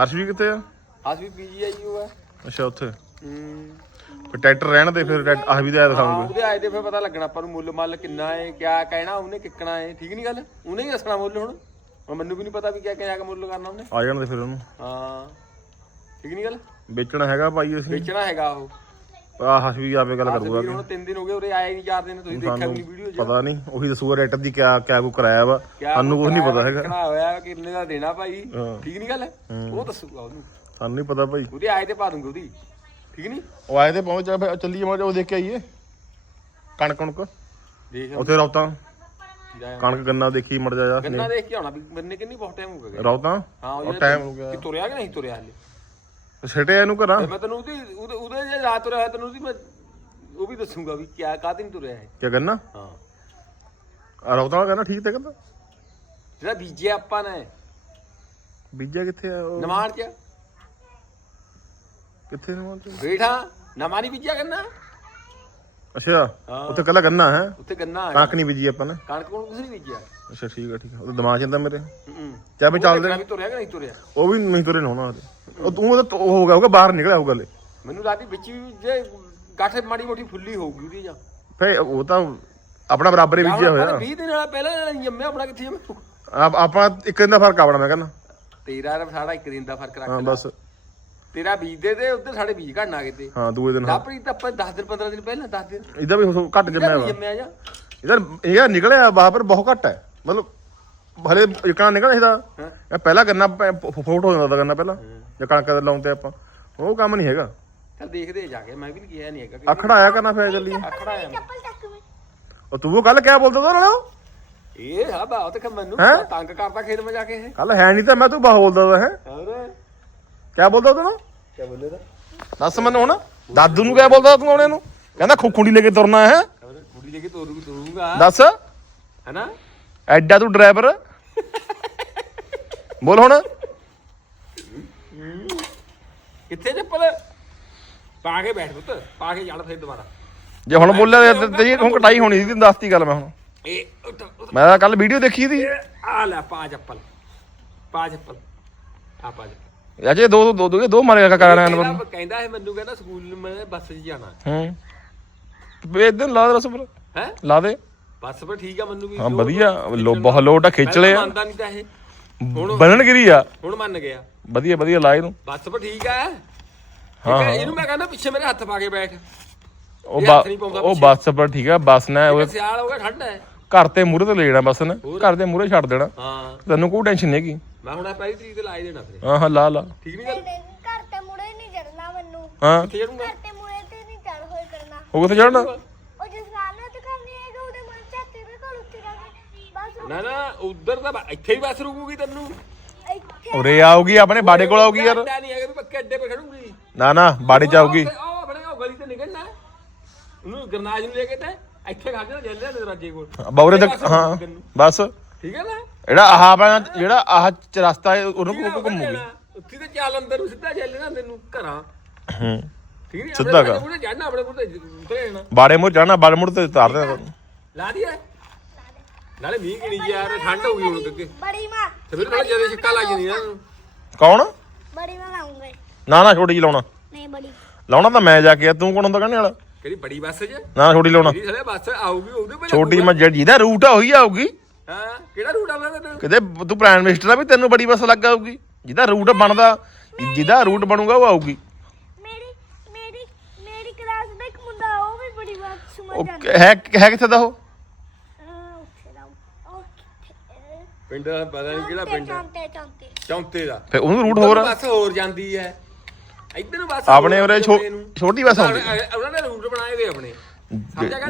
ਹਰਸ਼ ਵੀ ਕਿੱਥੇ ਆ?
ਆਸ ਵੀ ਪੀਜੀ ਆਈ ਉਹ ਹੈ
ਅੱਛਾ ਉੱਥੇ।
ਹੂੰ।
ਫਿਰ ਟਰੈਕਟਰ ਰਹਿਣ ਦੇ ਫਿਰ ਆਹ ਵੀ
ਹਾਂ,
ਦਿਖਾਉਂਗੇ
ਉਹਦੇ ਆਏ ਤੇ ਫਿਰ ਪਤਾ ਲੱਗਣਾ ਆਪਾਂ ਨੂੰ ਮੁੱਲ ਮੱਲ ਕਿੰਨਾ ਹੈ ਕਿਆ ਕਹਿਣਾ ਉਹਨੇ ਕਿੱਕਣਾ ਹੈ ਠੀਕ ਨਹੀਂ ਗੱਲ? ਉਹਨੇ ਹੀ ਦੱਸਣਾ ਮੁੱਲ ਹੁਣ। ਹੁਣ ਮੈਨੂੰ ਵੀ ਨਹੀਂ ਪਤਾ ਵੀ ਕਿਆ ਕਿਆ ਕੁ ਮੁੱਲ ਕਰਨਾ ਉਹਨੇ।
ਆ ਜਾਣ ਦੇ ਫਿਰ ਉਹਨੂੰ।
ਹਾਂ। ਠੀਕ ਨਹੀਂ ਗੱਲ?
ਵੇਚਣਾ ਹੈਗਾ ਭਾਈ ਅਸੀਂ।
ਵੇਚਣਾ ਹੈਗਾ ਉਹ।
ਆ ਹਰਸ਼ ਵੀ ਆਪੇ ਗੱਲ ਕਰੂਗਾ
ਵੀਰ ਹੁਣ ਤਿੰਨ ਦਿਨ ਹੋ ਗਏ ਉਰੇ ਆਏ ਨਹੀਂ ਚਾਰ ਦਿਨ ਤੁਸੀਂ ਦੇਖਿਆ ਵੀ ਨਹੀਂ ਵੀਡੀਓ
ਪਤਾ ਨਹੀਂ ਉਹੀ ਦੱਸੂਗਾ ਰੇਟਰ ਦੀ ਕਿਆ ਕਿਆ ਕੋ ਕਰਾਇਆ ਵਾ ਸਾਨੂੰ ਕੁਝ ਨਹੀਂ ਪਤਾ ਹੈਗਾ।
ਕਿੰਨਾ ਹੋਇਆ ਕਿੰਨੇ ਦਾ ਦੇਣਾ ਭਾਈ?
ਹਾਂ।
ਠੀਕ ਨਹੀਂ ਗੱਲ? ਉਹ ਦੱਸੂਗਾ ਉਹਨੂੰ।
ਸਾਨੂੰ ਨਹੀਂ ਪਤਾ ਭਾਈ।
ਉਹਦੇ ਆਏ ਤੇ ਪਾ ਦੂੰਗਾ ਉਹਦੀ। ਠੀਕ ਨਹੀਂ?
ਉਹ ਆਏ ਤੇ ਪਹੁੰਚ ਜਾ ਫਿਰ ਚੱਲੀਏ ਜਿਹਾ ਉਹ ਦੇਖ ਕੇ ਆਈਏ। ਕਣਕ ਕਣਕ।
ਦੇਖ
ਉੱਥੇ ਰੌਤਾਂ।
ਜਾਇਆ
ਕਣਕ ਗੰਨਾ ਦੇਖੀ ਮੜ ਜਾ ਜਾ।
ਗੰਨਾ ਦੇਖ ਕੇ ਆਉਣਾ ਵੀ ਗੰਨੇ ਕਿੰਨੀ ਬਹੁਤ ਟਾਈਮ ਹੋ ਗਿਆ
ਰੌਤਾਂ?
ਹਾਂ
ਉਹ
ਉਹ
ਟਾਈਮ ਹੋ ਗਿਆ।
ਕਿ ਤੁਰਿਆ ਕਿ ਨਹੀਂ ਤੁਰਿਆ ਹਲੇ?
ਛੇਟੇ ਇਹਨੂੰ ਘਰਾਂ?
ਤੇ ਮੈਂ ਤੈਨੂੰ ਉਹਦੀ ਉਹਦੇ ਉਹਦੇ ਜੇ ਰਾਤ ਤੁਰਿਆ ਹੋਇਆ ਤੈਨੂੰ ਉਹਦੀ ਮੈਂ ਉਹ ਵੀ ਦੱਸੂਗਾ ਵੀ ਕਿਆ ਕਾਹਦੇ ਨਹੀਂ ਤੁਰਿਆ ਹੈ
ਕਿਆ ਗੰਨਾ
ਹਾਂ।
ਆ ਰੌਤਾਂ ਵਾਲਾ ਕਹਿੰਦਾ ਠੀਕ ਤੇ ਕਹਿੰਦਾ।
ਜਿਹੜਾ ਬੀਜਿਆ ਆਪਾਂ ਨੇ।
ਬੀਜਿਆ ਕਿੱਥੇ ਆ ਉਹ?
ਨਮਾਨ ਚ।
ਕਿੱਥੇ ਨੂੰ
ਬੈਠਾ। ਨਮਾ ਨਹੀਂ ਬੀਜਿਆ ਗੰਨਾ
ਅੱਛਾ
ਹਾਂ।
ਉੱਥੇ ਕੱਲਾ ਗੰਨਾ ਹੈ?
ਉੱਥੇ ਗੰਨਾ ਹੈ।
ਕਣਕ ਨਹੀਂ ਬੀਜੀ ਆਪਾਂ ਨੇ?
ਕਣਕ ਕੋਲ ਕੁਝ ਨਹੀਂ ਬੀਜਿਆ
ਅੱਛਾ ਠੀਕ ਆ ਠੀਕ ਆ। ਉਹ ਦਿਮਾਗ ਚ ਜਾਂਦਾ ਮੇਰੇ?
ਹੂੰ
ਚਾਹ ਵੀ ਚੱਲਦੇ
ਦੇਖਣਾ ਵੀ ਤੁਰਿਆ ਕਿ ਨਹੀਂ ਤੁਰਿਆ?
ਉਹ ਵੀ ਨਹੀਂ ਤੁਰੇ ਨਾ ਉਹ ਤੂੰ ਉਹ ਹੋ ਗਿਆ ਹੋਊਗਾ ਬਾਹਰ ਨਿਕਲਿਆ ਹੋਊਗਾ ਲੈ
ਮੈਨੂੰ ਲੱਗਦੀ ਵਿੱਚ ਵੀ ਜੇ ਗਾਠੇ ਮਾੜੀ ਮੋਟੀ ਫੁੱਲੀ ਹੋਊਗੀ ਉਹਦੀ ਜਾਂ।
ਫੇ ਉਹ ਤਾਂ ਆਪਣਾ ਬਰਾਬਰ ਹੀ ਬੀਜਿਆ ਹੋਇਆ।
20 ਦਿਨ ਵਾਲਾ ਪਹਿਲਾਂ ਜੰਮਿਆ ਆਪਣਾ ਕਿੱਥੇ ਜੰਮਿਆ?
ਆਪ- ਇੱਕ ਦਿਨ ਦਾ ਫ਼ਰਕ ਆਪਣਾ ਮੈਂ ਕਹਿੰਦਾ।
ਤੇਰਾ ਸਾਡਾ ਇੱਕ ਦਿਨ ਦਾ ਫ਼ਰਕ ਰੱਖ
ਹਾਂ
ਲੈ।
ਬਸ।
ਤੇਰਾ ਬੀਜਦੇ ਤੇ ਉੱਧਰ ਸਾਡੇ ਬੀਜ ਘੜਨਾ ਕਿਤੇ
ਹਾਂ ਦੂਏ ਦਿਨ ਹਾਂ।
ਲਾਪਰੀ ਤਾਂ ਆਪਾਂ 10 ਦਿਨ 15 ਦਿਨ ਪਹਿਲਾਂ 10 ਦਿਨ।
ਇਹਦਾ ਵੀ ਉਹ ਘੱਟ ਜੰਮਿਆ ਵਾ
ਜੰਮਿਆ ਜਾਂ।
ਇਹਦਾ ਇਹ ਨਿਕਲਿਆ ਬਾਹਰ ਪਰ ਬਹੁਤ ਘੱਟ ਹੈ। ਮਤਲਬ ਹਲੇ ਇਕਣਾ ਨਿਕਲਿਆ ਇਹਦਾ। ਇਹ ਪਹਿਲਾਂ ਗੰਨਾ ਫੋਟ ਹੋ ਜਾਂਦਾ ਗੰਨਾ ਪਹਿਲਾਂ। ਜੇ ਕਣਕ ਦਾ ਲਾਉਂਦੇ ਆਪਾਂ। ਉਹ ਕੰਮ ਨਹੀਂ ਹੈਗਾ।
ਚੱਲ ਦੇਖਦੇ ਆ ਜਾ ਕੇ ਮੈਂ ਵੀ ਨਹੀਂ ਕਿਹਾ ਨਹੀਂ ਹੈਗਾ
ਅਖੜਾ ਆਇਆ ਕਰਨਾ ਫੇਰ ਚੱਲੀ
ਆਖੜਾ ਆ
ਉਹ ਤੂੰ ਉਹ ਕੱਲ ਕਿਆ ਬੋਲਦਾ ਤਾ ਨਾਲੇ?
ਇਹ ਹਾਂ ਬਾ ਉਹ ਤੇ ਮੈਨੂੰ
ਹੈਂ?
ਤੰਗ ਕਰਦਾ ਖੇਤ ਮੇ ਜਾ ਕੇ ਇਹ।
ਕੱਲ ਹੈ ਨਹੀਂ ਤਾਂ ਮੈਂ ਤੂੰ ਬਾਹ ਬੋਲਦਾ ਤਾ ਹੈ?
ਹੋਰ?
ਕਿਆ ਬੋਲਦਾ ਤੂੰ
ਕੀ ਬੋਲੇ ਦਾ
ਦੱਸ ਮੈਨੂੰ ਹੁਣ। ਦਾਦੂ ਨੂੰ ਕਿਆ ਬੋਲਦਾ ਤੂੰ ਉਹਨੇ ਨੂੰ? ਕਹਿੰਦਾ ਖੁਖੁੰਡੀ ਲੈ ਕੇ ਤੁਰਨਾ ਹੈ।
ਕੁੜੀ ਲੈ ਕੇ ਤੋਰੂ ਤੋਰੂਗਾ।
ਦੱਸ।
ਹੈਨਾ?
ਐਡਾ ਤੂੰ ਡਰਾਈਵਰ। ਬੋਲ ਹੁਣ।
ਕਿੱਥੇ ਚੱਪਲ? ਪਾ ਕੇ ਬੈਠ ਪੁੱਤ। ਪਾ ਕੇ ਜੜ ਫੇਰ ਦੁਬਾਰਾ।
ਜੇ ਹੁਣ ਬੋਲਿਆ ਤੇ ਤੇਰੀ ਹੁਣ ਕਟਾਈ ਹੋਣੀ ਸੀ ਤੈਨੂੰ ਦੱਸਤੀ ਗੱਲ ਮੈਂ ਹੁਣ।
ਇਹ
ਮੈਂ ਤਾਂ ਕੱਲ ਵੀਡੀਓ ਦੇਖੀ ਸੀ।
ਇਹ ਆ ਲੈ ਪਾ ਚੱਪਲ। ਪਾ ਚੱਪਲ। ਆ ਪਾ ਚੱਪਲ।
ਅਜੇ ਦੋ ਦੋ ਦੋ ਦੋ ਮਾਰੇ ਕਾ ਕਰਾਂ ਨੰਬਰ
ਕਹਿੰਦਾ ਕਹਿੰਦਾ ਇਹ ਮੈਨੂੰ ਕਹਿੰਦਾ ਸਕੂਲ ਮੈਂ ਬੱਸ 'ਚ ਜਾਣਾ।
ਹੂੰ। ਵੇ ਦਿਨ ਲਾ ਦੇ ਰਸ ਪਰ
ਹੈ?
ਲਾ ਦੇ।
ਬੱਸ 'ਤੇ ਠੀਕ ਆ ਮੈਨੂੰ ਵੀ।
ਹਾਂ ਵਧੀਆ। ਲੋ ਬਹੁਤ ਲੋਟ ਆ ਖਿੱਚ ਲਿਆ
ਮੰਨਦਾ ਨਹੀਂ ਤਾਂ ਇਹ।
ਬਣਨ ਗਿਰੀ ਆ।
ਹੁਣ ਮੰਨ ਗਿਆ।
ਵਧੀਆ ਵਧੀਆ ਲਾ ਇਹਨੂੰ।
ਬੱਸ 'ਤੇ ਠੀਕ ਆ।
ਹਾਂ,
ਇਹਨੂੰ ਮੈਂ ਕਹਿੰਦਾ ਪਿੱਛੇ ਮੇਰੇ ਹੱਥ ਪਾ ਕੇ ਬੈਠ।
ਉਹ ਬੱਸ ਪਰ ਠੀਕ ਆ ਬੱਸ ਨੇ ਉਹ
ਸਿਆਲ ਹੋ ਗਿਆ ਠੰਡ ਹੈ।
ਘਰ ਤੇ ਮੂਹਰੇ ਤੇ ਲੈ ਜਾਣਾ ਬੱਸ ਨੇ। ਘਰ ਦੇ ਮੂਹਰੇ ਛੱਡ ਦੇਣਾ।
ਹਾਂ।
ਤੈਨੂੰ ਕੋਈ ਟੈਨਸ਼ਨ ਨਹੀਂ ਹੈਗੀ।
ਮੈਂ ਹੁਣ ਆਹ ਪਹਿਲੀ ਤਰੀਕ ਤੇ ਲਾ ਹੀ ਦੇਣਾ ਫਿਰ।
ਹਾਂ ਹਾਂ ਲਾ ਲਾ।
ਠੀਕ ਨਹੀਂ ਗੱਲ?
ਨਹੀਂ ਘਰ ਤੇ ਮੁੜੇ ਨਹੀਂ ਚੜਨਾ ਮੈਨੂੰ।
ਹਾਂ।
ਕਿੱਥੇ ਜਾਊਂਗਾ
ਘਰ ਤੇ ਮੁੜੇ ਤੇ ਨਹੀਂ ਚੜ ਹੋਏ ਕਰਨਾ।
ਉਹ ਕਿੱਥੇ ਚੜਨਾ
ਉਹ ਜਿਸ ਨਾਲ ਨਾ ਤੇ ਕਰਨੀ ਹੈਗਾ ਉਹਦੇ ਮਨ ਚ ਤੇਰੇ ਕੋਲ ਉੱਤੇ ਬਸ
ਨਾ ਨਾ ਉਧਰ ਤਾਂ ਇੱਥੇ ਹੀ ਬੱਸ ਰੁਕੂਗੀ ਤੈਨੂੰ।
ਇੱਥੇ
ਉਰੇ ਆਊਗੀ ਆਪਣੇ ਬਾੜੇ ਕੋਲ ਆਊਗੀ ਯਾਰ।
ਨਹੀਂ ਹੈਗਾ ਵੀ ਪੱਕੇ ਅੱਡੇ 'ਤੇ ਖੜੂਗੀ।
ਨਾ ਨਾ ਬਾੜੇ ਚ
ਉਹ ਆਪਣੇ ਉਹ ਗਲੀ ਤੇ ਨਿਕਲਣਾ। ਉਹਨੂੰ ਗਰਨਾਜ ਨੂੰ ਲੈ ਕੇ ਤੇ। ਇੱਥੇ ਖਾ ਕੇ ਜੱਲੇ ਦੇ ਦਰਵਾਜੇ ਕੋਲ।
ਬੌਰੇ ਤੱਕ ਹਾਂ ਬਸ।
ਠੀਕ ਹੈ ਨਾ?
ਜਿਹੜਾ ਆਹ ਆਪਣਾ ਜਿਹੜਾ ਆਹ ਚ ਰਸਤਾ ਹੈ ਉਹਨੂੰ
ਉਹ
ਘੁੰਮੂਗੀ।
ਉੱਥੇ ਤੇ ਚੱਲ ਅੰਦਰ ਨੂੰ ਸਿੱਧਾ ਚੱਲ ਨਾ ਤੈਨੂੰ ਘਰਾਂ।
ਹੂੰ।
ਠੀਕ ਹੈ
ਸਿੱਧਾ ਕਰ।
ਆਪਣੇ ਜਾਣਾ ਆਪਣੇ ਕੋਲ ਉਤਰੇ ਜਾਣਾ
ਬਾੜੇ ਮੋਰ ਜਾਣਾ ਬਾੜੇ ਮੋਰ ਤੇ ਤਾਰ ਦੇਣਾ
ਲਾ ਦਿਆ ਨਾਲੇ ਮੀਂਹ ਕਿਣੀ ਯਾਰ ਠੰਡ ਹੋ ਗਈ ਹੁਣ ਅੱਗੇ।
ਬੜੀ ਮਾਂ
ਤੇ ਫਿਰ ਥੋੜਾ ਜ਼ਿਆਦਾ ਛਿੱਕਾ ਲੱਗ ਜਾਂਦੀ ਨਾ।
ਕੌਣ?
ਬੜੀ ਮਾਂ ਲਾਉਂਗੇ।
ਨਾ ਨਾ ਛੋਟੀ ਜਿਹੀ ਲਾਉਣਾ।
ਨਹੀਂ ਬੜੀ।
ਲਾਉਣਾ ਤਾਂ ਮੈਂ ਜਾ ਕੇ ਤੂੰ ਕੌਣ ਹੁੰਦਾ ਕਹਿਣੇ ਵਾਲਾ?
ਕਿਹੜੀ ਬੜੀ ਬੱਸ 'ਚ?
ਨਾ ਛੋਟੀ ਲਾਉਣਾ।
ਜਿਹੜੀ ਸਾਲੇ ਬੱਸ ਆਊਗੀ ਉਹਦੇ ਪਹਿਲਾਂ
ਛੋਟੀ ਮੈਂ ਜਿਹੜੀ- ਜਿਹਦਾ ਰੂਟ ਆ ਉਹੀ ਆਊਗੀ।
ਹਾਂ ਕਿਹੜਾ ਰੂਟ ਆਉਂਦਾ ਤੈਨੂੰ?
ਕਿਤੇ ਤੂੰ ਪ੍ਰਾਈਮ ਮਿਨਿਸਟਰ ਆ ਵੀ ਤੈਨੂੰ ਬੜੀ ਬੱਸ ਲੱਗ ਆਊਗੀ। ਜਿਹਦਾ ਰੂਟ ਬਣਦਾ ਜਿਹਦਾ ਰੂਟ ਬਣੂਗਾ ਉਹ ਆਊਗੀ।
ਮੇਰੀ ਮੇਰੀ ਮੇਰੀ ਕਲਾਸ ਦਾ ਇੱਕ ਮੁੰਡਾ ਉਹ ਵੀ ਬੜੀ ਸਮਝ
ਉਹ
ਜਾਂਦਾ।
ਹੈ ਹੈ ਕਿੱਥੇ ਦਾ ਉਹ?
ਅਹ, ਉੱਥੇ ਦਾ ਉਹ ਕਿੱਥੇ
ਪਿੰਡ ਦਾ ਪਤਾ ਨਹੀਂ ਕਿਹੜਾ ਪਿੰਡ।
ਚੌਂਤੇ ਚੌਂਤੇ।
ਚੌਂਤੇ ਦਾ।
ਫੇ ਉਹਨੂੰ ਰੂਟ ਹੋਰ ਆ।
ਬੱਸ ਹੋਰ ਜਾਂਦੀ ਹੈ। ਇੱਧਰ ਨੂੰ ਬੱਸ
ਆਪਣੇ ਉਰੇ ਛੋ-
ਜਾਂਦੀ ਨੂੰ।
ਛੋਟੀ ਬੱਸ ਆਉਂਦੀ
ਉਹਨਾਂ- ਉਹਨਾਂ ਨੇ ਰੂਟ ਬਣਾਏ ਹੋਏ ਆਪਣੇ।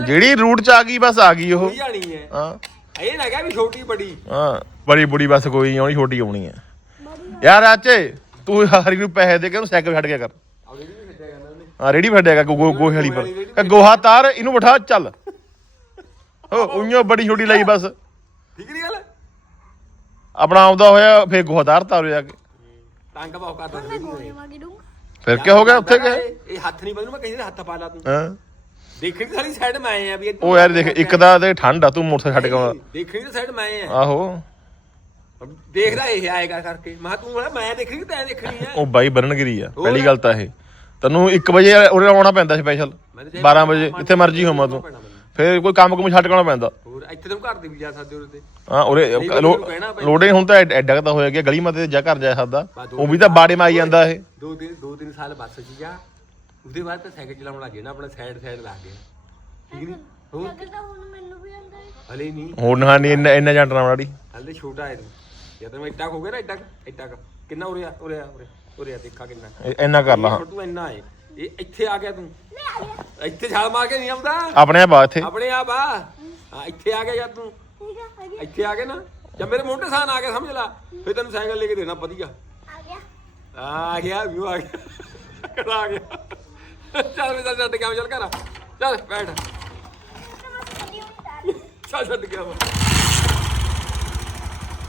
ਜਿਹੜੀ ਰੂਟ ਚ ਆ ਗਈ ਬਸ ਆ ਗਈ ਉਹ।
ਜਾਣੀ ਹੈ।
ਹਾਂ।
ਇਹ ਨਾ ਕਿਹਾ ਵੀ ਛੋਟੀ ਬੜੀ।
ਹਾਂ ਬੜੀ ਬੁੜੀ ਬੱਸ ਕੋਈ ਨਹੀਂ ਆਉਣੀ ਛੋਟੀ ਆਉਣੀ ਹੈ। ਯਾਰ ਆਚੇ ਤੂੰ ਹਰੀ ਨੂੰ ਪੈਸੇ ਦੇ ਕੇ ਉਹਨੂੰ ਸਾਈਕਲ ਛੱਡ ਕੇ ਕਰ।
ਆਪਣੀ ਵੀ ਛੱਡਿਆ ਜਾਂਦਾ ਉਹਨੇ।
ਹਾਂ ਰੇੜੀ ਫੜਿਆਗਾ ਗੋ ਗੋਹੇ ਵਾਲੀ ਪਰ ਗੋਹਾ ਤਾਰ ਇਹਨੂੰ ਬਿਠਾ ਚੱਲ। ਹੋ ਉਈਓ ਬੜੀ ਛੋਟੀ ਲਈ ਬਸ।
ਠੀਕ ਨਹੀਂ ਗੱਲ?
ਆਪਣਾ ਆਉਂਦਾ ਹੋਇਆ ਫੇਰ ਗੋਹਾ ਤਾਰ ਤਾਰ ਜਾ ਕੇ।
ਟੰਗ ਬਾਹ ਕਰਦਾ
ਮੈਂ ਗੋਲੇ ਮਾਗੀ ਦੂੰਗਾ
ਫਿਰ ਕੀ ਹੋ ਗਿਆ? ਉੱਥੇ ਕੀ
ਇਹ ਹੱਥ ਨਹੀਂ ਬਦਲੂ ਮੈਂ ਕਿਸੇ ਦੇ ਹੱਥ ਪਾ ਲਾ ਤੂੰ।
ਹਾਂ?
ਦੇਖਣੀ ਤਾਂ ਸਾਰੀ ਸਾਈਡ ਮੈਂ ਆਏ ਆ ਵੀ
ਉਹ ਯਾਰ ਦੇਖ ਇੱਕ ਦਾ ਤੇ ਠੰਡ ਆ ਤੂੰ ਮੋਟਰਸਾਈਕਲ ਛੱਡ ਕੇ ਆਉਂਦਾ
ਦੇਖਣੀ ਤਾਂ ਸਾਈਡ ਮੈਂ ਆ
ਆਹੋ।
ਦੇਖਦਾ ਇਹ ਆਏਗਾ ਕਰਕੇ। ਮੈਂ ਤੂੰ ਮੈਂ- ਦੇਖਣੀ ਤੈਂ ਦੇਖਣੀ ਹੈ
ਉਹ ਬਾਈ ਬਰਨਗਰੀ ਆ ਪਹਿਲੀ ਗੱਲ ਤਾਂ ਇਹ। ਤੈਨੂੰ 1 ਵਜੇ ਉਰੇ ਆਉਣਾ ਪੈਂਦਾ ਸਪੈਸ਼ਲ 12 ਵਜੇ ਜਿੱਥੇ ਮਰਜ਼ੀ ਹੋਵਾਂ ਤੂੰ। ਫਿਰ ਕੋਈ ਕੰਮ ਕੁਮ ਛੱਡ ਕੇ ਆਉਣਾ ਪੈਂਦਾ।
ਹੋਰ ਇੱਥੇ ਤੂੰ ਘਰ ਦੇ ਵੀ ਜਾ ਸਕਦੇ ਉਰੇ ਤੇ
ਹਾਂ ਉਰੇ
ਤਾਂ
ਲੋ-
ਮੈਨੂੰ ਕਹਿਣਾ ਪੈਂਦਾ।
ਲੋੜੇ ਹੁਣ ਤਾਂ ਐਡ- ਐਡਾ ਕੁ ਤਾਂ ਹੋਇਆ ਗਿਆ ਗਲੀ ਮਤੇ ਜਾ ਘਰ ਜਾ ਸਕਦਾ। ਉਹ ਵੀ ਤਾਂ ਬਾੜੇ ਮਾਈ ਜਾਂਦਾ ਇਹ।
ਦੋ ਦਿਨ ਦੋ ਤਿੰਨ ਸਾਲ ਬੱਸ 'ਚ ਜਾ। ਉਹਦੇ ਬਾਅਦ ਤਾਂ ਸਾਈਕਲ ਚਲਾਉਣ ਲੱਗ ਗਿਆ ਨਾ ਆਪਣਾ ਸਾਈਡ ਸਾਈਡ ਲੱਗ ਗਿਆ। ਠੀਕ ਨਹੀਂ ਹੋਰ?
ਤਾਂ ਹੁਣ ਮੈਨੂੰ ਵੀ ਆਉਂਦਾ ਹੈ
ਹਲੇ ਨਹੀਂ
ਹੋਰ ਨਾ ਨਹੀਂ ਇੰਨਾ ਇੰਨਾ ਜੰਟਣਾ ਵਾੜੀ
ਹਲੇ ਛੋਟਾ ਹੈ ਤੂੰ। ਜਾਂ ਤਾਂ ਮੈਂ ਇੱਟਾ ਹੋ ਗਿਆ ਨਾ ਇੱਟਾ ਇੱਟਾ ਕਿੰਨਾ ਉਰੇ ਆ ਉਰੇ ਆ ਉਰੇ ਉਰੇ ਆ ਦੇਖਾ ਕਿੰਨਾ।
ਇੰਨਾ ਕਰ ਲਾ। ਹਾਂ।
ਹੁਣ ਤੂੰ ਇੰਨਾ ਹੈ ਇਹ ਇੱਥੇ ਆ ਗਿਆ ਤੂੰ। ਇੱਥੇ ਛਾਲ ਮਾਰ ਕੇ ਨਹੀਂ ਆਉਂਦਾ?
ਆਪਣੇ ਆਪ ਆ ਇੱਥੇ।
ਆਪਣੇ ਆਪ ਆ ਹਾਂ ਇੱਥੇ ਆ ਗਿਆ ਯਾਰ ਤੂੰ।
ਠੀਕ ਆ ਗਿਆ।
ਇੱਥੇ ਆ ਗਿਆ ਨਾ। ਜਾਂ ਮੇਰੇ ਮੋਢੇ ਸਾਨ ਆ ਗਿਆ ਸਮਝ ਲੈ। ਫੇਰ ਤੈਨੂੰ ਸਾਈਕਲ ਲੈ ਕੇ ਦੇਣਾ ਵਧੀਆ।
ਆ ਗਿਆ।
ਆ ਗਿਆ ਵੀ ਆ ਗਿਆ। ਕਿਹੜਾ ਆ ਗਿਆ। ਚੱਲ ਵੀ ਚੱਲ ਛੱਡ ਕੇ ਆ ਚੱਲ ਘਰ ਚੱਲ ਬੈਠ। ਚੱਲ ਛੱਡ ਕੇ ਆਵਾ।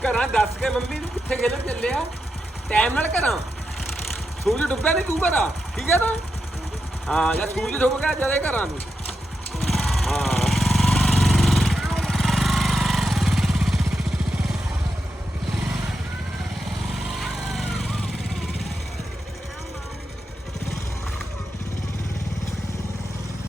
ਘਰਾਂ ਦੱਸ ਕੇ ਮੰਮੀ ਨੂੰ ਕਿੱਥੇ ਖੇਲਣ ਚੱਲਿਆ ਟਾਈਮ ਨਾਲ ਘਰਾਂ। ਸੂਰਜ ਡੁੱਬਿਆ ਨਹੀਂ ਤੂੰ ਘਰਾਂ। ਠੀਕ ਹੈ ਨਾ? ਹਾਂ ਜਾਂ ਸੂਰਜ ਡੁੱਬ ਗਿਆ ਜਦੇ ਘਰਾਂ ਨੂੰ। ਹਾਂ।